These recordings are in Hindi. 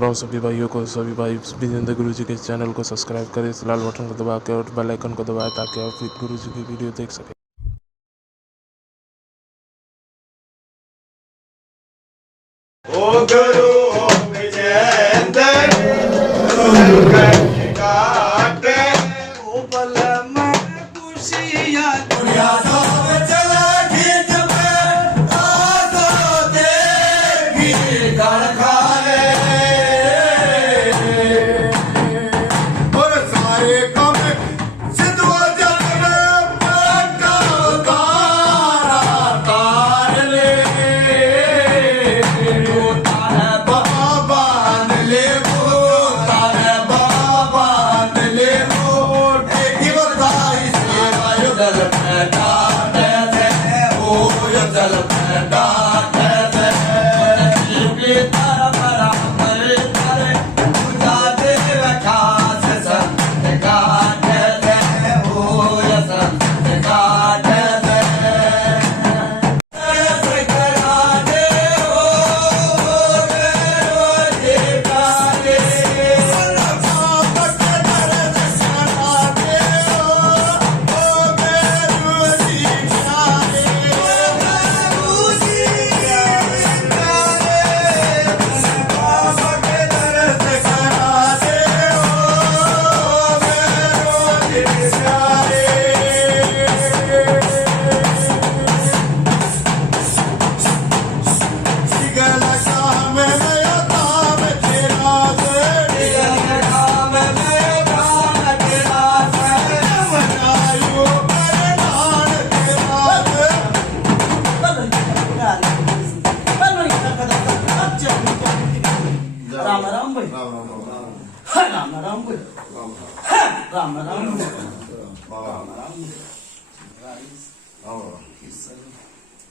राम सभी भाइयों को। सभी भाई विजेंद्र गुरु जी के चैनल को सब्सक्राइब करें, इस लाल बटन को दबा के और बेल आइकन को दबाएं ताकि आप गुरु जी की वीडियो देख सकें। ओ गुरु विजेंद्र काटे ओ बल में खुशियां दुनिया सब चला खींच पे आदो देगी गण खाए और सारे काम सिद्धो जग में पक्का तारा तार ले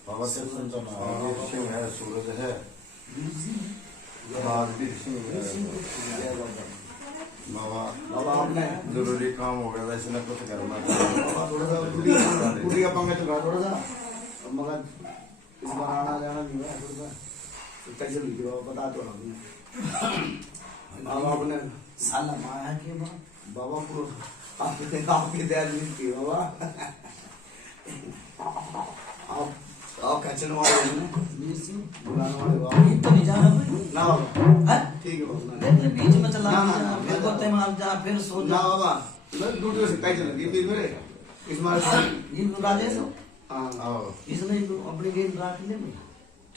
बाबा से सिंह है, सूरज है, बाबा बाबा आपने जरूरी काम हो गया था इसलिए कुछ करना थोड़ा सा टूटी का पंखा चुका थोड़ा सा मगर इस बार आना जाना नहीं हुआ थोड़ा सा कैसे लिखी बाबा बता तो बाबा आपने साला माया के बाबा को आपकी दया नहीं की बाबा आप कैचन वाले हैं बुलाने वाले बाबा तो नहीं जाना ना बाबा ठीक है बाबा देखने बीच में चला फिर बोलते मार जा फिर सो ना जा बाबा मैं ड्यूटी से कैसे लगी फिर मेरे इस बार ये राजेश हां आओ इसने अपनी गेम रख ले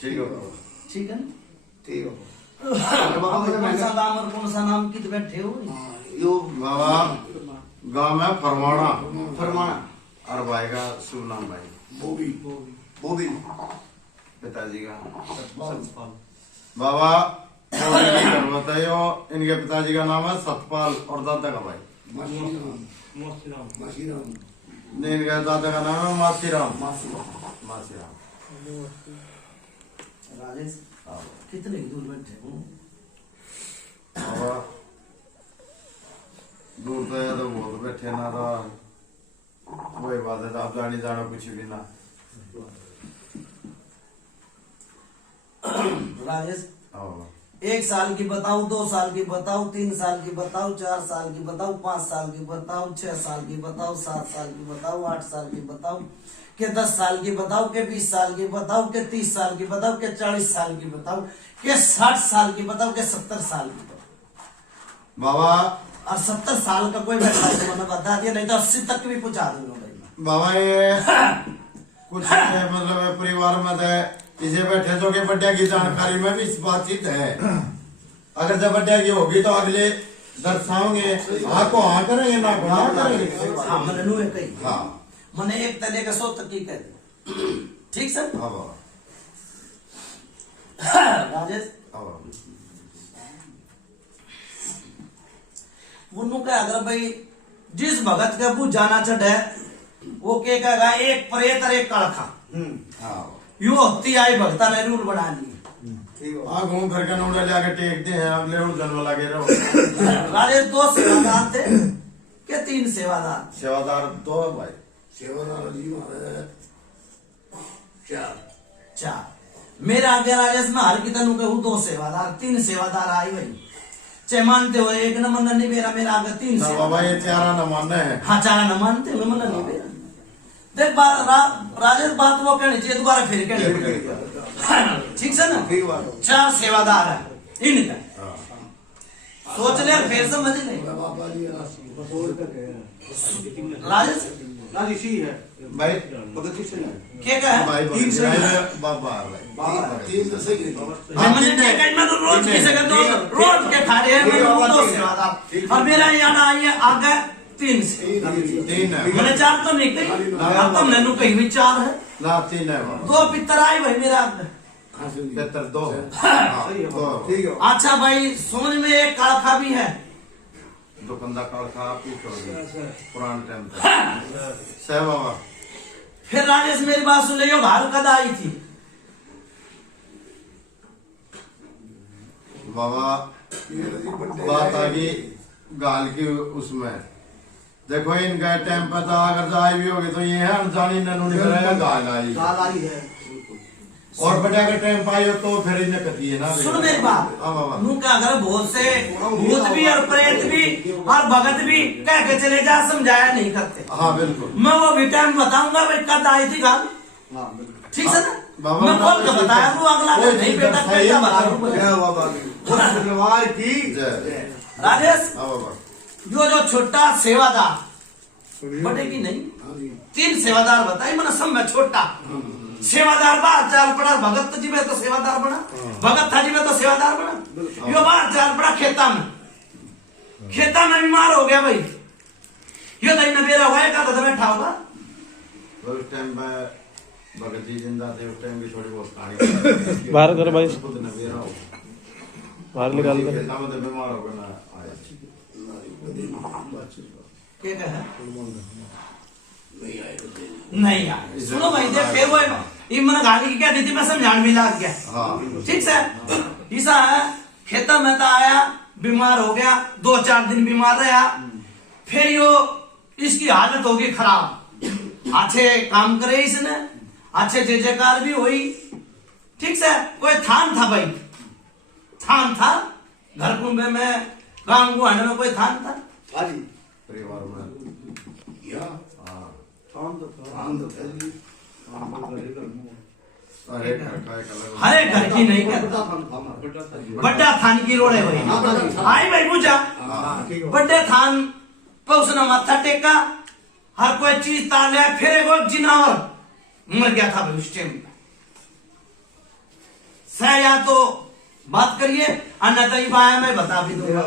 ठीक है बाबा ठीक है ठीक है बाबा कौन सा नाम और कौन सा नाम कित बैठे हो यो बाबा गांव में फरमाना और भाई का शुभ नाम भाई बोबी पिताजी का बाबा बताइयो इनके पिताजी का नाम है सतपाल और दादा का भाई इनका दादा का नाम है मासीराम। राजेश कितने दूर बैठे हो बाबा दूर तो है तो बहुत बैठे ना तो वही बात है आप जाने जाना कुछ भी ना। राजेश 1 साल की बताओ, 2 साल की बताओ, 3 साल की बताओ, 4 साल की बताओ, 5 साल की बताओ, 6 साल की बताओ, 7 साल की बताओ, 8 साल की बताओ, के 10 साल की बताओ, के 20 साल की बताओ, के 30 साल की बताओ, के 40 साल की बताओ, के 60 साल की बताओ, के 70 साल की बताओ बाबा। और 70 साल का कोई बैठा तो मैंने बता दिया, नहीं तो 80 तक भी पहुंचा दूंगा भाई बाबा। ये कुछ मतलब परिवार में तो इसे बैठे जो के बड्डे की जानकारी में भी इस बातचीत है। अगर जब बड्डे की होगी तो अगले दर्शाओगे हाँ को हाँ करेंगे ना को हाँ करेंगे। हाँ मैंने नु है कही हाँ मैंने एक तले का 100 तक की कह दी ठीक सर। हाँ बाबा राजेश हाँ बाबा वो का अगर भाई जिस भगत का वो जाना चढ़े वो के कहेगा एक प्रेत और एक कड़खा हाँ यू होती आई भगता ने रूल बना ली। हाँ घूम फिर के नोड़ा जाके टेकते हैं अगले जन्म लगे रहो। राजेश 2 सेवादार थे के 3 सेवादार? सेवादार 2 भाई। सेवादार जी हमारे 4। मेरा आगे राजेश में हर की तनु कहूँ 2 सेवादार 3 सेवादार आई भाई चाहे मानते हो एक न मन नहीं बेरा मेरा आगे 3 ना से बाबा ये चारा न मानना है। हाँ चाहे न मानते हो मन नहीं बेरा देख राजेश बात वो कहनी चाहिए दोबारा फिर कहनी ठीक से ना 4 सेवादार है इनका सोच ले फिर समझ ले राजेश भाई क्या कहा भाई बाबा मैं तो रोज किसे का रोज के खा रहे हैं मैं तो सेवादार और मेरा यहाँ आई है आगे 3 से 3 है मैंने 4 तो नहीं कही अब तुमने नु कही भी 4 है ना 3 है 2 पितर आए भाई मेरा आगे बेहतर 2 ठीक है। अच्छा भाई समझ में एक कालखा भी है दुकानदार का खा पी पुराने टाइम पे सह बाबा फिर राजेश मेरी बात सुन लियो घर कद आई थी बाबा बात आ गई गाल की उसमें देखो इनका टाइम पे तो अगर जाए भी होगी तो ये है अनजानी ननू निकलेगा गाल आई है और बड़ा का टाइम पाई तो फिर इन्हें कती है ना सुन मेरी बात हाँ बाबा नू का अगर बहुत से भूत भी और प्रेत भी और भगत भी कह के चले जा समझाया नहीं करते हाँ बिल्कुल मैं वो भी टाइम बताऊंगा भाई कद आई थी गाल ठीक है ना बाबा मैं बोल के बताया तू अगला कोई नहीं बेटा सही है, बता जय राजेश हाँ बाबा जो छोटा सेवादार बड़े की नहीं 3 सेवादार बताई मैंने सब में छोटा सेवादार बाहर चाल पड़ा भगत जी में तो सेवादार बना भगत था जी में तो सेवादार बना यो बाहर चाल पड़ा खेता में बीमार हो गया भाई यो तो इन्हें बेरा हुआ का तो बैठा होगा उस टाइम पे भगत जी जिंदा थे उस टाइम की थोड़ी बहुत कहानी बाहर कर भाई खुद न बेरा हो बाहर निकाल कर खेता में तो बीमार हो गया ना आया क्या कहा नहीं यार सुनो भाई देख फिर वो ये मैंने गाली की क्या दी थी मैं समझाने में लग गया हाँ ठीक से ऐसा है खेता में तो आया बीमार हो गया 2-4 दिन बीमार रहा फिर यो इसकी हालत होगी खराब अच्छे काम करे इसने अच्छे जय जयकार भी हुई ठीक से कोई थान था भाई थान था घर कुंबे में गांव गुआने में कोई थान था परिवार में अरे हरे घर की नहीं करता बड्डा थान की रोड है भाई आई भाई पूछा बड्डे थान पे उसने माथा टेका हर कोई चीज तार लिया फिर एक जिनावर मर गया था भाई उस टाइम सह या तो बात करिए अन्यथा ही बाया मैं बता भी दूंगा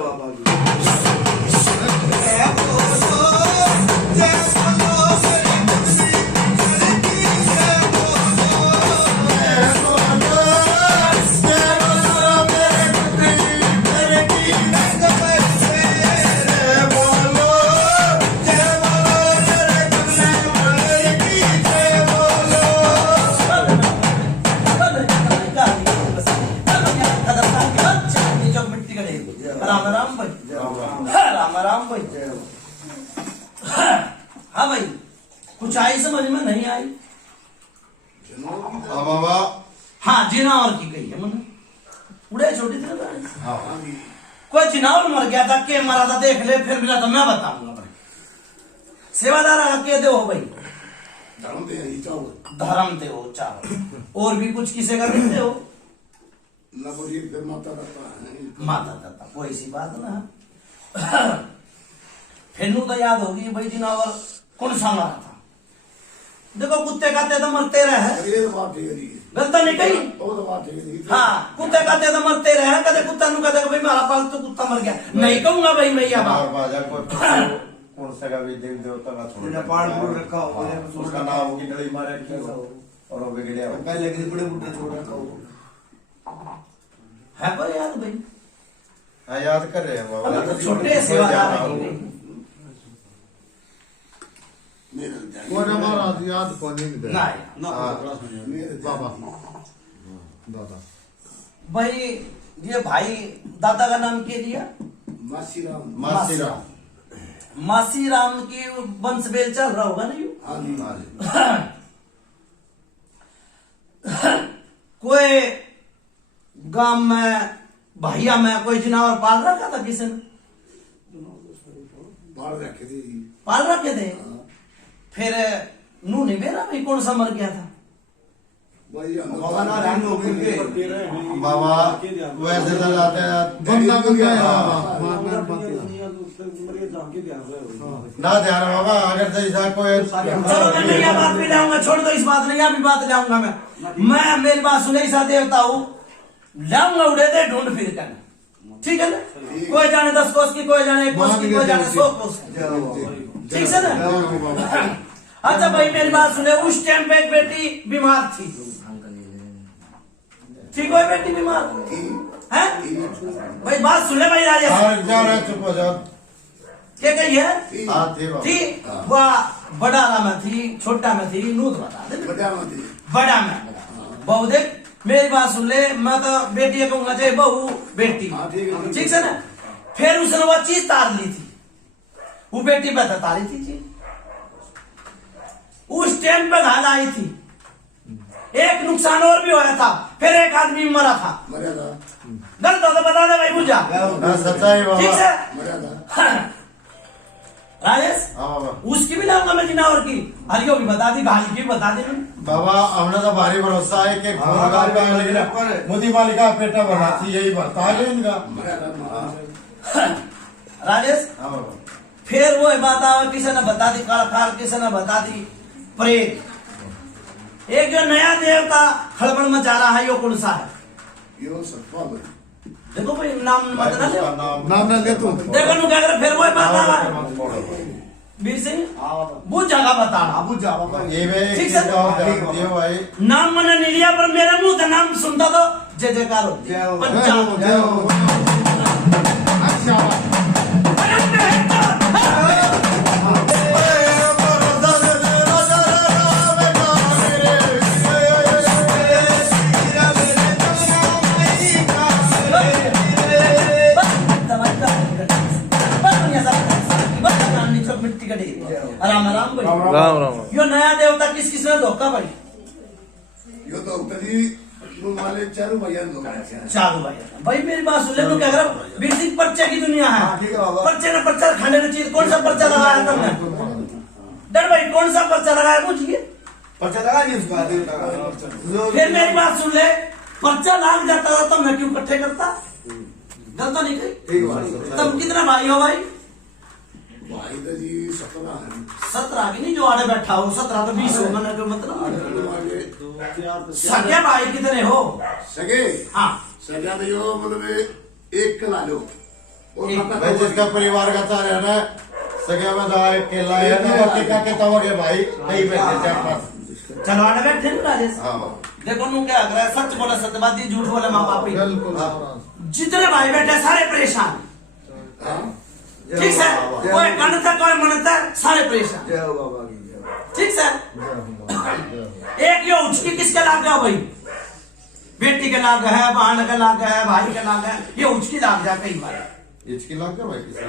राम राम भाई राम राम भाई हाँ भाई कुछ आई समझ में नहीं आई हाँ बाबा हाँ जिनावर की गई है मैंने उड़े छोटी थी हाँ कोई जिनावर मर गया था के मरा था देख ले फिर मिला तो मैं बताऊंगा भाई सेवादार आके दो भाई धर्म दे हो चाहो और भी कुछ किसे का देते हो माता दाता कोई सी बात ना फिर नू तो याद होगी भाई जिनावर कौन सा मरा था देखो कुत्ते खाते तो मरते रहे गलत नहीं कही हाँ कुत्ते खाते तो मरते रहे कदे कुत्ता नु कदे भाई मेरा पालतू कुत्ता मर गया नहीं कहूंगा भाई मैं ये बात कौन सा का भी देव देवता का छोड़ पालपुर रखा हो उसका नाम होगी डली मारे और वो बिगड़े पहले के बड़े बुढ़े छोड़ रखा हो है कोई याद भाई हाँ याद कर रहे हैं बाबा तो छोटे सेवादार वो हमारा याद कौन नहीं ना बाबा दादा भाई ये भाई दादा का नाम क्या दिया मासीरा मासी राम की वंश बेल चल रहा होगा नहीं कोई गांव में भैया मैं कोई जनावर पाल रखा था किसी ने? बाढ़ रखे थे पाल रखे थे। फिर नू नहीं मेरा भाई कौन सा मर गया था? बाबा ना रहने हो गए बाबा वैसे तो जाते हैं बंदा बन गया ना ध्यान बाबा अगर तो ऐसा कोई चलो मैं यह बात भी लाऊंगा, छोड़ दो इस बात नहीं, यह भी बात लाऊंगा मैं मेरी बात सुने ऐसा देवता हूँ लाऊंगा उड़े दे ढूंढ फिर कर, ठीक है ना? कोई जाने 10 कोस की, कोई जाने 1 कोस की, कोई जाने 100 कोस की, ठीक है ना? अच्छा भाई मेरी बात सुने, उस टाइम पे एक बेटी बीमार थी, ठीक है? बेटी बीमार है भाई, बात सुन ले भाई राजेश। जाओ चुप हो जाओ। क्या कही है? हाँ थी बाबा। थी वह बड़ा में थी, छोटा में थी, नूत बता दे। बड़ा में बहू देख मेरी बात सुन ले, मैं तो बेटी कहूंगा चाहे बहू बेटी, ठीक है ना? फिर उसने वो चीज तार ली थी, वो बेटी बता तारी थी जी। उस टाइम पे घाल आई थी, एक नुकसान और भी होया था, फिर एक आदमी मरा था। गलत हो तो बता दे भाई, बुझा सच्चाई ठीक बाबा। है राजेश? हाँ बाबा। उसकी भी लाऊंगा मैं जिनावर की, हरियो भी बता दी, घाल की भी बता दी। बाबा हमने तो भारी भरोसा है कि मोदी मालिका पेटा बना थी, यही बता दो इनका। राजेश हाँ बाबा। फिर वो बात आवा, किसी ने बता दी काल, किसी ने बता दी प्रेत। एक जो नया देवता खड़बड़ मचा रहा है, यो कौन सा है? देखो भाई नाम मत ना ले, नाम ना ले तू। देखो नु क्या करे, फिर वो बात आवा वीर सिंह वो जगह बता अबू जा बाबा ये भी एक ठीक चीज है। और ध्यान दियो भाई। नाम मैंने नहीं लिया, पर मेरे मुंह से नाम सुनता तो जय जयकार हो। जय हो, पंचायत जय हो। अच्छा मिट्टी का ढेर। राम राम भाई। राम राम। यो नया देवता किस किस ने धोखा भाई? यो तो उतरी वाले चारों भैया लोग चालू भाई। भाई मेरी बात सुन ले, तू क्या कर रहा? वीर सिंह पर्चे की दुनिया है, ठीक है बाबा। पर्चे ना पर्चा खाने की चीज। कौन सा पर्चा लगाया तुमने? डर भाई कौन सा पर्चा लगाया पूछिए। पर्चा लगा नहीं उसका देवता का। फिर मेरी बात सुन ले, पर्चा लाग जाता था तो मैं क्यों इकट्ठे करता? गलत तो नहीं कही? ठीक है तुम कितने भाई हो भाई? भाई तो जी 17 है 17 की नहीं, जो आड़े बैठा हो 17 तो 20 हो, मैंने तो मतलब सगे भाई कितने हो? सगे हाँ सगे तो यो मतलब एक कला लो और भाई जिसका परिवार का चार है ना, सगे में तो एक केला है ना, बाकी का के तवा के भाई कहीं बैठे थे पास। चलो आड़े बैठे ना राजेश। हाँ देखो नू क्या कर रहा है, सच बोला सत्यवादी, झूठ बोला माँ बाप ही। बिल्कुल जितने भाई बैठे सारे परेशान, ठीक है? कोई गणता कोई मनता, सारे परेशान, जय हो बाबा की जय हो। ठीक है? एक यो उचकी किसके लाग गया भाई? बेटी के लाग है, बहन के लाग है, भाई के लाग है, ये उचकी लाग जाए कई बार। इचकी लग गया भाई किसी का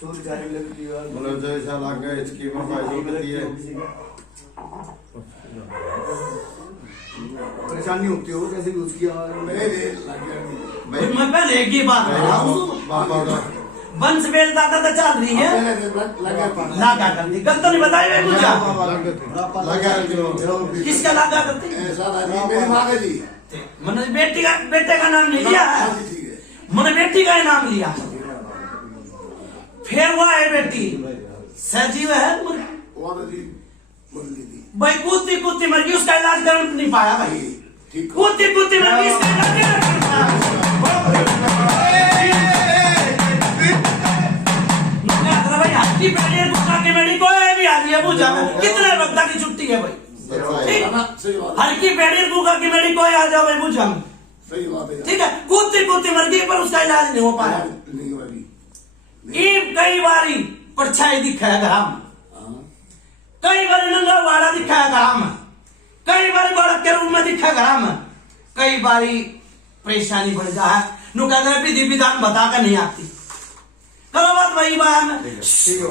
चोरी जारी लगती है मतलब जैसा लग गया इचकी में फायदा होती है। परेशानी होती हो कैसे भी उसकी मेरे लग गया भाई मैं पहले एक ही बात बता हूँ, बाबा का वंश बेल दादा तो चल रही है, लागा करती। गलत तो नहीं बताई भाई मुझे? लग गया किलो। किसका लागा करती? ऐसा नहीं मेरी माँ का जी मैंने बेटे का नाम नहीं लिया है, ठीक है मैंने बेटी का ही नाम लिया। फिर वो है बेटी सजीव है, वो तो जी मुरली थी भाई कूदती कूदती मर गई, उसका इलाज कर नहीं पाया भाई। ठीक कूदती कूदती मर गई, इसका इलाज नहीं कर पाया। भाई हल्की पेड़ी गुस्सा की मेरी कोई भी आ रही है पूछा कितने वक्त की छुट्टी है भाई? सही बात हल्की पेड़ी गुस्सा की मेरी कोई आ जाओ भाई पूछा, सही बात है ठीक है? कूदती कूदती मर गई पर उसका इलाज नहीं हो पाया। नहीं वाली कई बारी परछाई दिखा है घर में, कई बार नंगा वाड़ा दिखा है घर में, कई बार बड़ा के रूप में दिखा घर में, कई बारी परेशानी बढ़ जाए नु कहते हैं विधि विधान बता कर नहीं आती। करो बात वही बात में ठीक है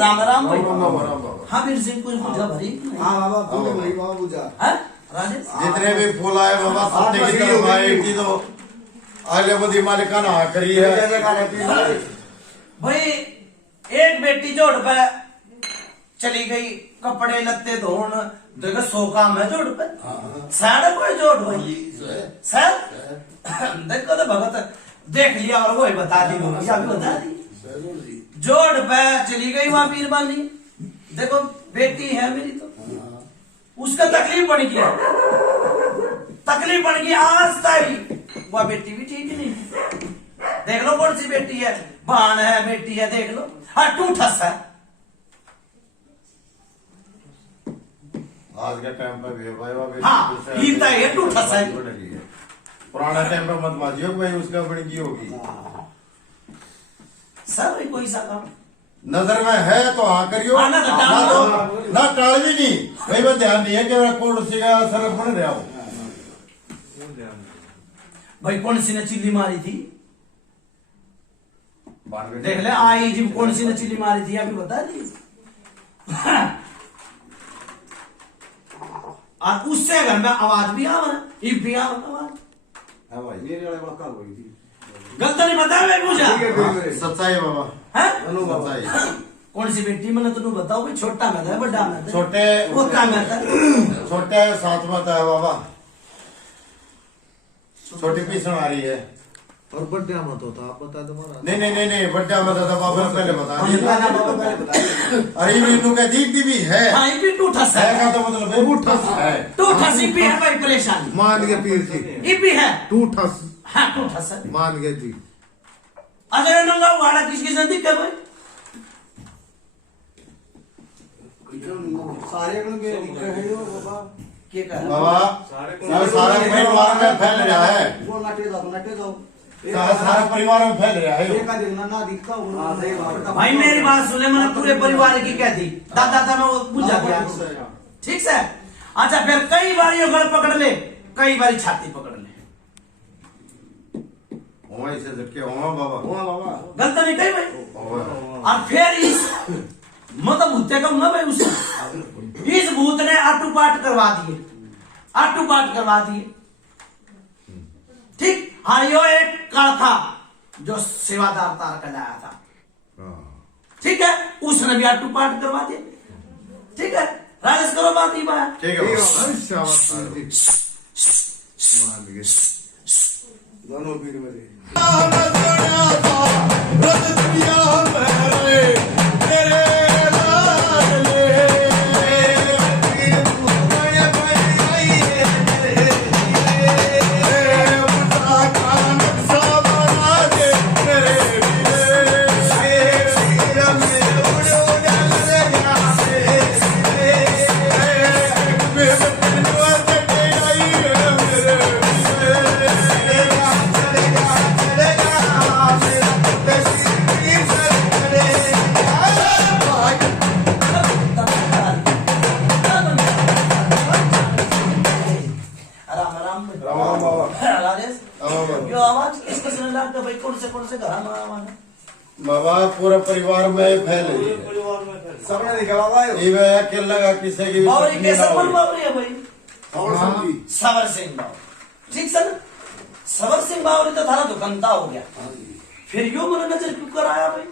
राम राम भाई। राम बाबा। हाँ वीर सिंह कोई पूजा भरी हाँ बाबा पूरे भाई बाबा पूजा है राजेश। जितने भी फूल आए बाबा सत्य की तरफ आए की तो आगे बदी मालिकाना करी है। भाई एक बेटी जोड़ पे चली गई कपड़े लत्ते धोन देखो 100 काम है जोड़ पे साढ़े कोई जोड़ भाई सर देखो तो भगत देख लिया और वो ही बता दी या भी बता दी जोड़ पे चली गई वहां पीरबानी देखो बेटी है मेरी तो उसका तकलीफ पड़ गया तकलीफ पड़ गई आज तक वह बेटी भी ठीक नहीं देख लो कौन सी बेटी है बहन है बेटी है देख लो हाँ टूठस है आज के टाइम पे भी भाई बाबा हाँ हीता है टूठस है पुराना टाइम पे मत माजियो भाई उसका बड़ी की होगी सर भाई कोई सा काम नजर में है तो हाँ करियो हाँ, ना तो टाल ना दो। तो ना टाल भी नहीं भाई मैं ध्यान नहीं है कि मेरा कौन सी का असर बन रहा हो भाई कौन सी ने चिल्ली मारी थी देख ले आई जी कौन सी ने चिल्ली मारी थी अभी बता दी और उससे घर में आवाज भी आवा भी आवाज मेरे वाले बड़ा काल हुई थी गलत नहीं बताया मैं पूछा सच्चाई बाबा है सच्चाई कौन सी बेटी मैंने तुम बताओ भाई छोटा में था बड़ा में था छोटे वो क्या में था छोटे साथ में है बाबा छोटी पीछण आ रही है और बर्थडे मत होता आप बता दो महाराज नहीं बड्डा बता था बाबा ने पहले बता दिया बाबा पहले बताइए अरे ये इनको कह दी भी है हाँ ये भी टूठस है है का तो मतलब है टूठस है टूठस ही भी है भाई परेशानी मान के पीर थी ये भी है टूठस हाँ टूठस है मान के जी अजय नंगा वाड़ा किसकी संदिग्ध है भाई सारे कण के दिख रहे हो बाबा क्या कर बाबा सारा परिवार में फैल रहा है वो नटे जाओ सारा परिवार में फैल रहा है एक का देखना ना दिखता हूं भाई मेरी बात सुने मैंने पूरे परिवार की कह दी दादा दादा वो बुझा गया ठीक से अच्छा फिर कई बार ये गड़ पकड़ ले कई बार छाती पकड़ ले वहीं से झटके हुआ बाबा हुआ बाबा गलत नहीं कही भाई और फिर इस मतलब भूते कहूंगा भाई उसे इस भूत ने आटूपाट करवा दिए आटूपाट करवा दिए ठीक हाँ यो एक कड़ था जो सेवादार तार का लाया था ठीक है उसने भी आटूपाट करवा दिए ठीक है राजेश करो बात ही बात ठीक है मान के दोनों पीर मेरे राजेश यो आवाज किसको सुनने लगता भाई कौन से घर में आवाज है बाबा पूरा परिवार में फैल रही है सबने देखा बाबा ये वे अकेला का किसी की भी बावरी शक्ति कैसे ना कौन हो। बावरी है भाई और समझी सवर सिंह बावरी ठीक सर सवर सिंह बावरी तो थारा दुकानता हो गया फिर यो मुझे नजर क्यों कर आया भाई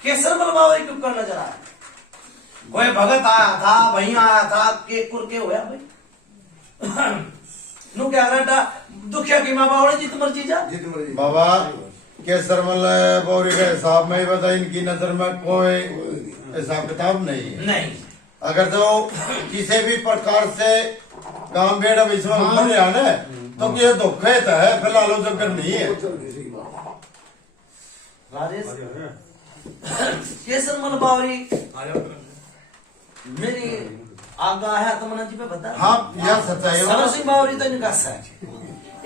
केसर मल बावरी क्यों कर नजर आया कोई भगत आया था वहीं आया था के कुरके होया भाई नु क्या रटा दुखिया की मां बावड़ी जित मर्जी जा जित मर्जी बाबा केसर मल बौरी के हिसाब में ही बता इनकी नजर में कोई हिसाब किताब नहीं है नहीं अगर तो किसी भी प्रकार से काम बेड़ा विश्व में बन रहा ना तो ये धोखे तो है फिलहाल वो चक्कर नहीं है राजेश केसर मल बावरी मेरी आगा है तो मना जी पे बता हाँ यह सच्चाई है सवर सिंह बावरी तो निकास है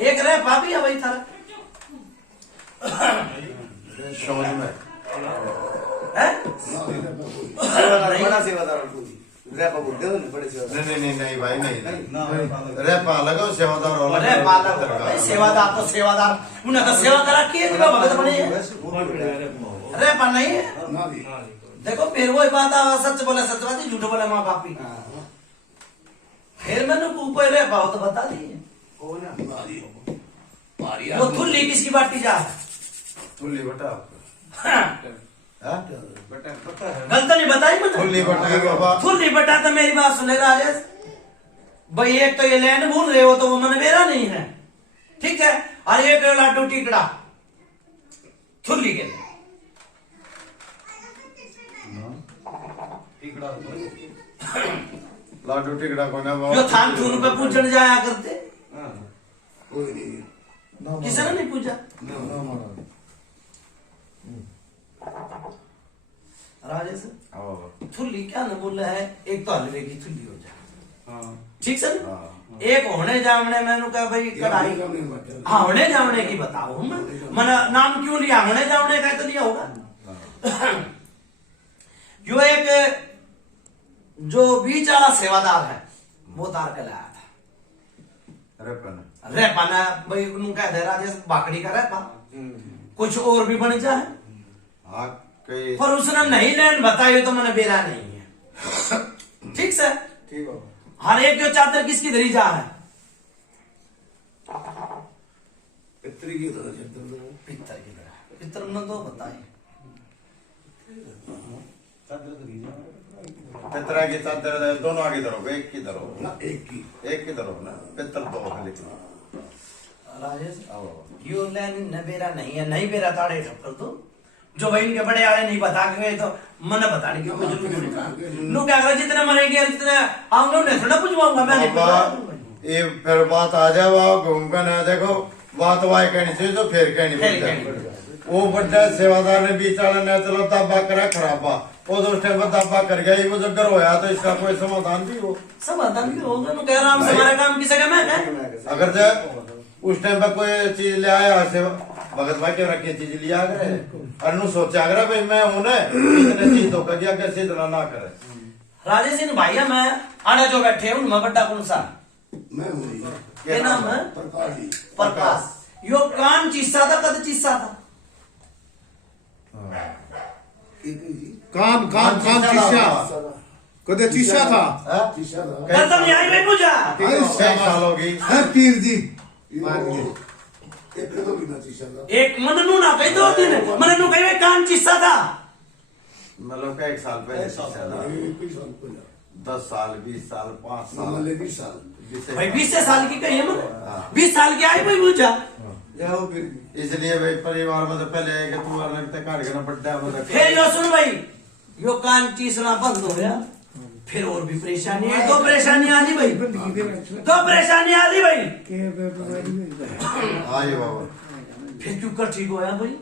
एक रह भाभी है भाई थारा समझ में है बड़ा सेवादार रैपा बोलते हो ना बड़े सेवादार नहीं भाई नहीं रेपा लगाओ सेवादार वाला अरे पालक भाई सेवादार तो सेवादार उन्हें तो सेवा करा किए तो भगत बने अरे पर नहीं देखो फिर वही बात आ, सच बोला सचवादी, झूठ बोला माँ बापी। फिर मैंने ऊपर रह पाओ तो बता दिए। वो थुल्ली किसकी बाटी जा है? थुल्ली बटा हाँ। हाँ? गलत नहीं बताई मैंने। थुल्ली बटा है बाबा। थुल्ली बटा तो मेरी बात सुने राजेश भाई, एक तो ये लैंड भूल रहे हो तो वो मन मेरा नहीं है, ठीक है, और एक लाडू टिकड़ा थुल्ली के लिए। लाडू टिकड़ा को ना जो थान थून पे पूजन जाया करते, कोई नहीं किसी ने नहीं पूजा। राजेश थुल्ली क्या न बोल रहा है, एक तो हलवे की थुल्ली हो जाए, ठीक है ना? एक होने जावने मैंने कहा भाई कढ़ाई, हाँ होने जावने की बताओ, मैंने नाम क्यों लिया, होने जावने का तो लिया होगा। जो एक जो बीच वाला सेवादार है वो तार के लाया था रेपा भाई, उनका राजेश बाकड़ी का रेपा, कुछ और भी बन जाए, पर उसने नहीं लेन बताई तो मैंने बेरा नहीं है, ठीक से? ठीक है। हर एक जो चादर किसकी धरी जा है? पितरी की तरह चलते हैं। पितर की तरह। पितर ने तो बताए पितरा की चादर दोनों आगे धरो, एक की धरो ना एक की धरो ना, पितर दो है लेकिन। राजेश यो लैन न बेरा नहीं है, नहीं बेरा ताड़े ठप्पर तो जो भाई इनके बड़े आए नहीं बता के गए तो मन बताने की कोई जरूरत नहीं। नु क्या कर जितने मरेंगे जितने आऊंगे उन्हें थोड़ा पूछवाऊंगा मैं, नहीं पूछवाऊंगा। ये फिर बात आ जाए वो घूम कर ना देखो, बात वाई कहनी चाहिए तो फिर कहनी। वो बड्डा सेवादार ने बीच वाला ने चलो दाबा करा खराबा, वो तो उस टाइम पर दाबा कर गया, वो जब होया तो इसका कोई समाधान भी हो, समाधान भी होगा। नु कह रहा हूं हमारा काम किसे का मैं अगर से उस टाइम पर कोई चीज ले आया से भगत भाई के रखी चीज लिया करे और नु सोचा करे भाई मैं हूं ना इतने चीज धोखा दिया कैसे इतना ना करे। राजेश इन भाइया मैं आड़े जो बैठे हूं उनमें बड्डा कौन सा? मैं हूँ क्या नाम है? प्रकाश जी। प्रकाश। यो कान चीसा था, कद चीसा था? कान कान कान चिस्या कदे चिस्या था शीशा था। गर्दन नहीं आई भाई पूजा। कई साल होगी है पीर जी एक तो भी ना शीशा था। एक मननू ना कही दो दिन मननू कही भाई कान चिस्सा था। मतलब का 1 साल पहले एक ही साल पहले 10 साल 20 साल 5 साल माले 20 साल। भाई 20 साल की कही है मन 20 साल की आई भाई पूजा। इसलिए भाई परिवार में तो पहले है कि तू अलग तक काट के बड्डा मतलब फिर यो सुन भाई यो कान चीसना बंद हो गया, फिर और भी परेशानी है, 2 परेशानी आ दी भाई, 2 परेशानी आ दी भाई। आइए बाबा फिर क्यों कर ठीक होया भाई?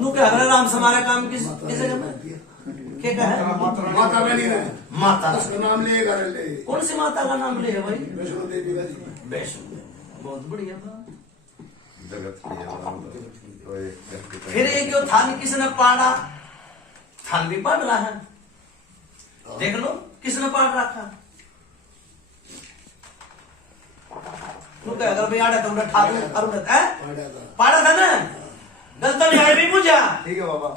नु क्या हरे राम से हमारा काम किसे करना? क्या कहा? माता रानी ने माता उसका नाम लेगा ले। कौन सी माता का नाम ले है भाई? वैष्णो देवी का जी। वैष्णो देवी। बहुत बढ़िया था। जगत की है फिर एक जो थान किसने पाड़ा, थान भी पढ़ रहा है, देख लो किसने पढ़ रखा। तू क्या अगर भाई आड़ा तुमने ठाकुर अरुण है पाड़ा था ना, गलत नहीं है भी पूजा। ठीक है बाबा।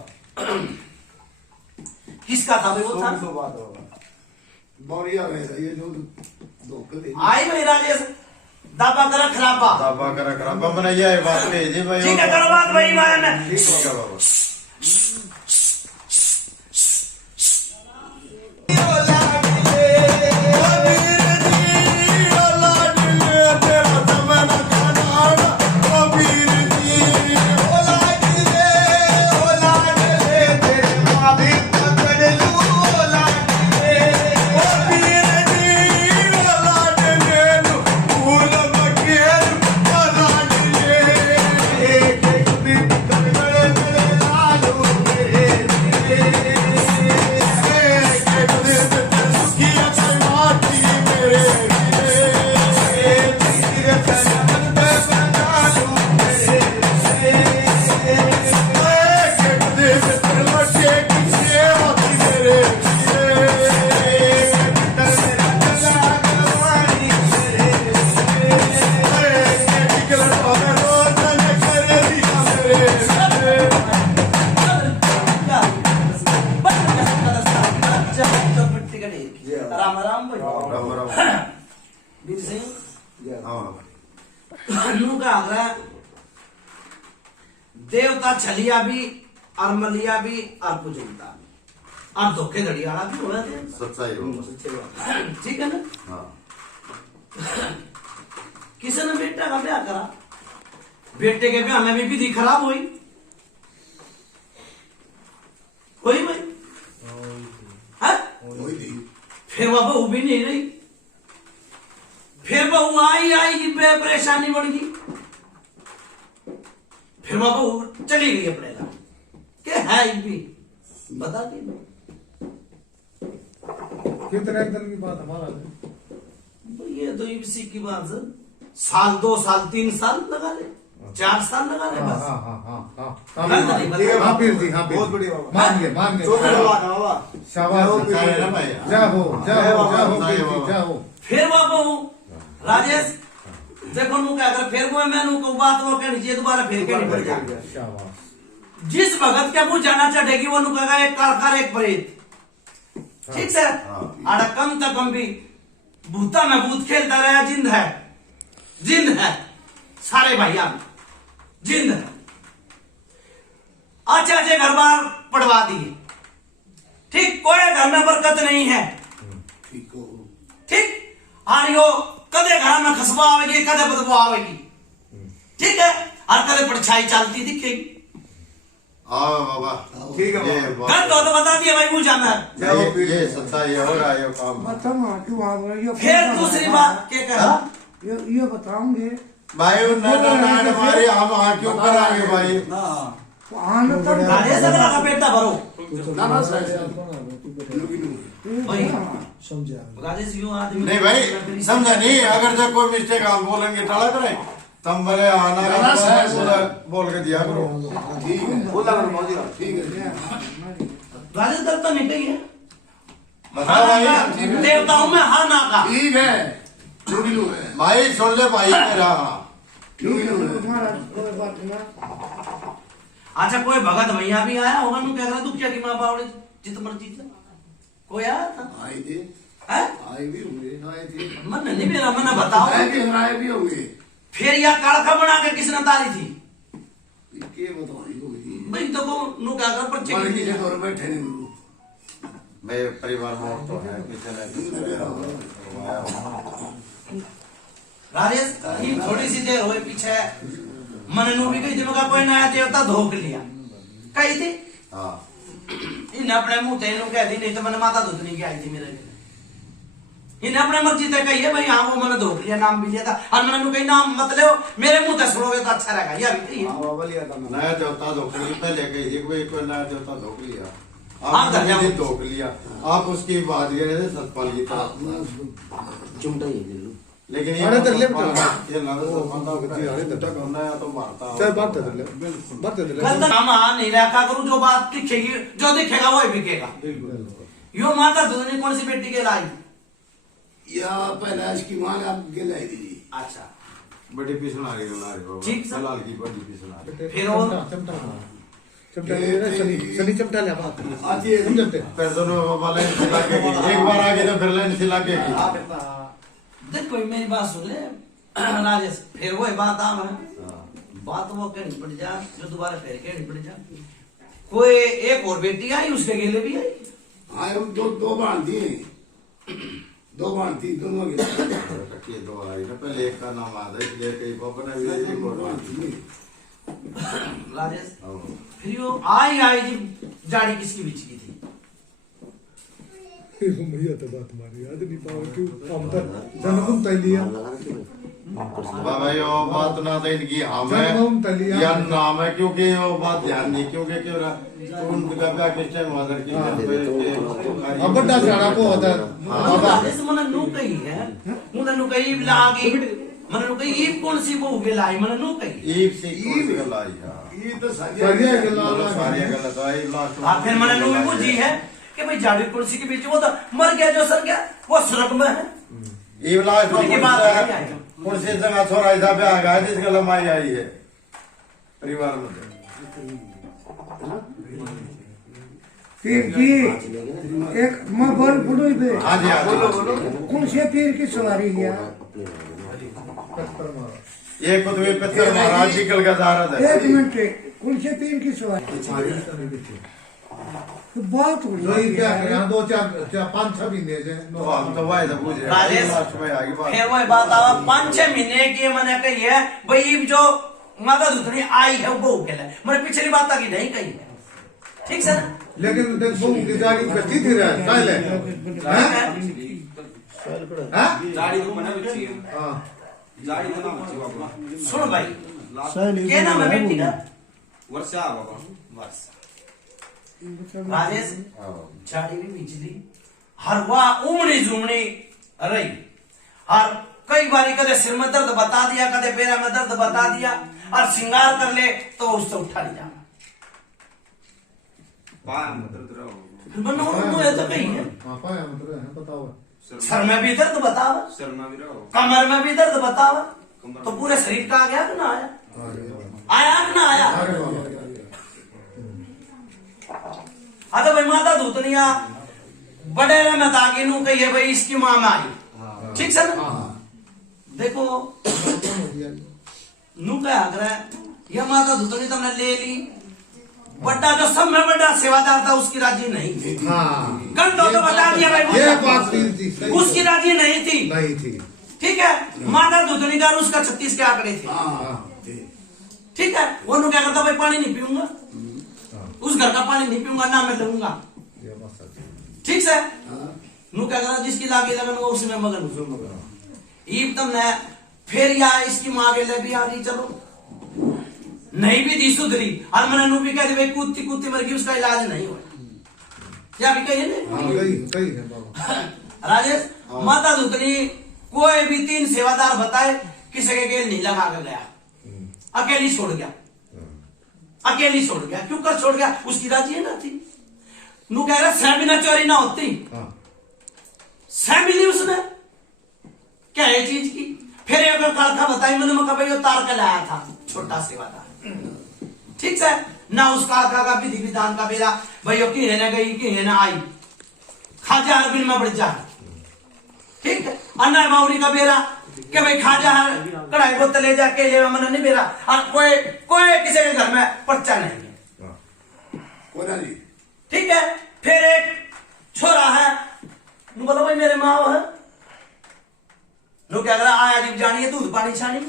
किसका था भाई वो था? बोरिया में ये जो धोखे दे। आई भाई राजेश दाबा करा खराबा। दाबा करा खराबा बनाइए ये बात भेजी भाई। ठीक है करो बात भाई मैं ठीक है बाबा। राम राम भाई राम राम। वीर सिंह हाँ नू का आगरा देवता छलिया भी और मलिया भी और पुजलता भी और धोखेधड़ी वाला भी हो रहा थे सच्चाई हो। ठीक है ना। हाँ किसी ने बेटा का ब्याह करा, बेटे के ब्याह में भी विधि खराब हुई भाई हाँ? वही थी। फिर वह बहू भी नहीं रही, फिर बहू आई कि परेशानी बढ़ गई, फिर वह बहू चली गई अपने घर के है भी बता दी कितने दिन की बात हमारा ये तो इसी की बात है। साल 2 साल 3 साल लगा ले, 4 साल लगा ले बस। हाँ पीर जी हाँ बहुत बढ़िया बाबा। मान गए बाबा शाबाश सच्चाई है ना भाई। पीर जी जाओ। फिर वह बहू राजेश देखो नू क्या कर, फिर वो मैं नू को बात वो कहनी चाहिए दोबारा फिर कहनी पड़ जाएगी। शाबाश जिस भगत के मुंह जाना चढ़ेगी वो नु कहेगा एक कारकार एक प्रेत, ठीक है। आड़ा कम तक कम भी भूता में भूत खेलता रहा, जिंद है सारे भैया में जिंद है। अच्छे अच्छे घर बार पढ़वा दिए, ठीक, कोई घर में बरकत नहीं है, ठीक हो। ठीक। और यो कदे घर में खसबा आवेगी, कदे बदबू आवेगी, ठीक है, और कदे परछाई चलती दिखेगी। आओ बाबा। ठीक है ये बाबा। गलत हो तो बता दिया भाई मुझे मैं। ये सच्चाई हो रहा है ये काम। फिर दूसरी बात क्या कहा, ये बताऊंगे भाई नाट हमारे हम वहाँ क्यों कराएंगे भाई। राजेश अगला का बेटा भरो ना ना सर भाई, राजेश यूं आदमी नहीं भाई समझा नहीं, अगर जब कोई मिस्टेक आप बोलेंगे टाला करें तम बोले आना ना, सर, सर। बोल के दिया करो। ठीक है बोला करो मौजी ठीक है। राजेश गलत तो नहीं कही है, बताओ भाई। देवताओं में हर ना का ठीक है लू है भाई सुन ले भाई मेरा। लू है। अच्छा कोई भगत भैया भी आया होगा नु क्या करा दुखिया की मां बावड़े जित मर्जी से कोई आया था आए थे है आए भी होंगे आए थे मन नहीं मेरा मन बताओ। आए भी होंगे। फिर यह काड़खा बना के किसने तारी थी के बताओ भाई, तो को नु क्या कर पर मालिक चेक के दौर बैठे नहीं मेरे परिवार में तो है किसी ने राजेश ये थोड़ी सी देर हुए पीछे मन नु भी कही थी मगर कोई नया देवता धोख लिया कही थी। हाँ इन अपने मुंह ते नु कह दी, नहीं तो मैंने माता दूध नहीं की आई थी मेरे लिए। इन अपने मर्जी से कही है भाई हाँ वो मैंने धोख लिया, नाम भी लिया था और मैंने नु कही नाम मत लो, मेरे मुंह से सुनोगे तो अच्छा रहेगा। यह भी थी नया देवता धोख लिया, पहले कही थी कोई कोई नया देवता धोख लिया, हाँ, आप धन्यवाद। ने धोख लिया, आप उसकी बात कह रहे थे सतपाल की तरह। लेकिन ये अरे तो ले ये ना तो बंदा नया तो मारता चल बात कर ले बात कर ले गलत नाम नहीं रखा करूँ, जो बात दिखेगी जो दिखेगा वो ही बिकेगा। यो माता दूध ने कौन सी बेटी के लाई, या पहला इसकी मां ने आपके लाई दी। अच्छा बड़ी पिसना रही है ठीक सर। लाल की बड़ी पिसना रही। फिर और चमटा ले सनी चमटा ले बात आती है समझते फिर दोनों वाले सिला के एक बार आगे तो फिर लाइन सिला के देख कोई मेरी बात सुन ले राजेश, फिर वो बात आम है, बात वो कहनी पड़ जा जो दोबारा फिर कहनी पड़ जा। कोई एक और बेटी आई उसके गेले भी आई, हाँ हम दो बांधती हैं, दो बांधती दोनों के कटिए दो आई ना, पहले एक का नाम आधा इसलिए कई पापा ने भी एक और बांधी। राजेश फिर यो आई जी जाड़ी किसकी बीच की थी, भैया तो बात मारी याद नहीं पाओ क्यों हम तो जन्म तय लिया बाबा यो बात ना तो इनकी जन्म हमें तय लिया या नाम है क्योंकि यो बात ध्यान नहीं क्योंकि क्यों रहा उनका ब्याह किस टाइम हुआ की अब बड़ा सारा को होता राजेश मन नु कही है, मुने नु कही लागी मन नु कही ई कौन सी बहू के लाई, मन नु कही ईब से कौन सी गल आई है ये तो सारिया के लाल सारी गलत आई लास्ट हाँ फिर मन नु भी बुझी है कि भाई जाड़ी कुर्सी के बीच वो तो मर गया जो सर गया वो स्वर्ग में है। ईब लास्ट उनकी बात नहीं आई। कौन सी जगह छोरा इधर ब्याह गया जिसका लंबाई आई है परिवार में पीर जी एक मैं बोल बोलो ही बे हाँ जी हाँ बोलो कौन से पीर की सवारी लिया ये कुतुबी पत्थर महाराज जी कल का जा रहा था एक मिनट कौन से पीर की सवारी तो बहुत जो हुई क्या करें दो चार 5-6 महीने से तो हम तो वाई तो पूछ राजेश, लास्ट में आगे बात फिर वही बात आवा 5-6 महीने की मैंने कही है भाई ये जो माता दूतनी आई है वो के लिए मैंने पिछली बात की नहीं कही है ठीक से ना लेकिन देख बहू की दाढ़ी कटी थी रे पहले हैं जाड़ी को मना बच्ची है हां जाड़ी को ना बच्ची बाबा सुन भाई क्या नाम है बेटी का वर्षा बाबा वर्षा राजेश झाड़ी भी बिजली हर वाह उमड़ी जुमड़ी रही हर कई बारी कदे सिर में दर्द बता दिया कदे पैर में दर्द बता दिया और श्रृंगार कर ले तो उससे उठा नहीं जाना पाया मतलब रहो बनो ये तो कहीं है हां पाया मतलब है बताओ सर में भी दर्द बतावा शर्मा भी रहो कमर में भी दर्द बतावा तो पूरे शरीर का आ गया कि ना आया आया कि ना आया हाँ तो भाई माता दूतनिया बड़े में ताकि नू कहिए भाई इसकी माँ में आई ठीक है ना देखो नू क्या आग्रह यह माता दूतनी तुमने ले ली बड़ा जो सब में बड़ा सेवादार था उसकी राजी नहीं थी हां कल तो बता दिया भाई ये बात थी उसकी राजी नहीं थी नहीं थी ठीक है माता दूतनी का उसका 36 के आंकड़े थे ठीक है वो नु क्या करता भाई पानी नहीं पीऊंगा उस घर का पानी नहीं पीऊंगा ना मैं लूंगा ठीक है नु क्या करना जिसकी लागे लगन वो उसी में मगन ईब तम ने फिर या इसकी माँ के लिए भी आ रही चलो नहीं भी दी सुधरी और मैंने नु भी कह दी भाई कूदती कूदती मर गई उसका इलाज नहीं हुआ क्या भी कहिए हां कही है बाबा राजेश माता दूतनी कोई भी 3 सेवादार बताए किसी के गेल नहीं लगा कर गया अकेली छोड़ गया अकेली छोड़ गया क्यों कर छोड़ गया उसकी राजी है ना थी नू कह रहा सह बिना चोरी ना होती सह मिली उसने क्या है चीज की फिर एक कालखा बताई मैंने मैं भाई तार का लाया था छोटा सेवादार ठीक है ना उस कालखा का विधि विधान का बेरा भाई की है ना गई की है ना आई खाजा हर बिन में बढ़ जा ठीक है अन्ना बावरी का बेरा कि भाई खाजा हर कढ़ाई को तले जाके ले मन नहीं बेरा और कोई कोई किसी के घर में पर्चा नहीं है कोना जी ठीक है फिर एक छोरा है बोलो भाई मेरे माँ है नो क्या करा आया जीप जानी है दूध पानी छानी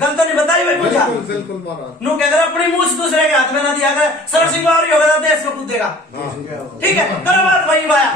गल तो नहीं बताई भाई पूछा बिल्कुल महाराज नो क्या करा अपनी मुंह से दूसरे के हाथ में ना दिया कर सर सिंह बावरी होगा तो देश में कूदेगा ठीक है करो बात भाई भाया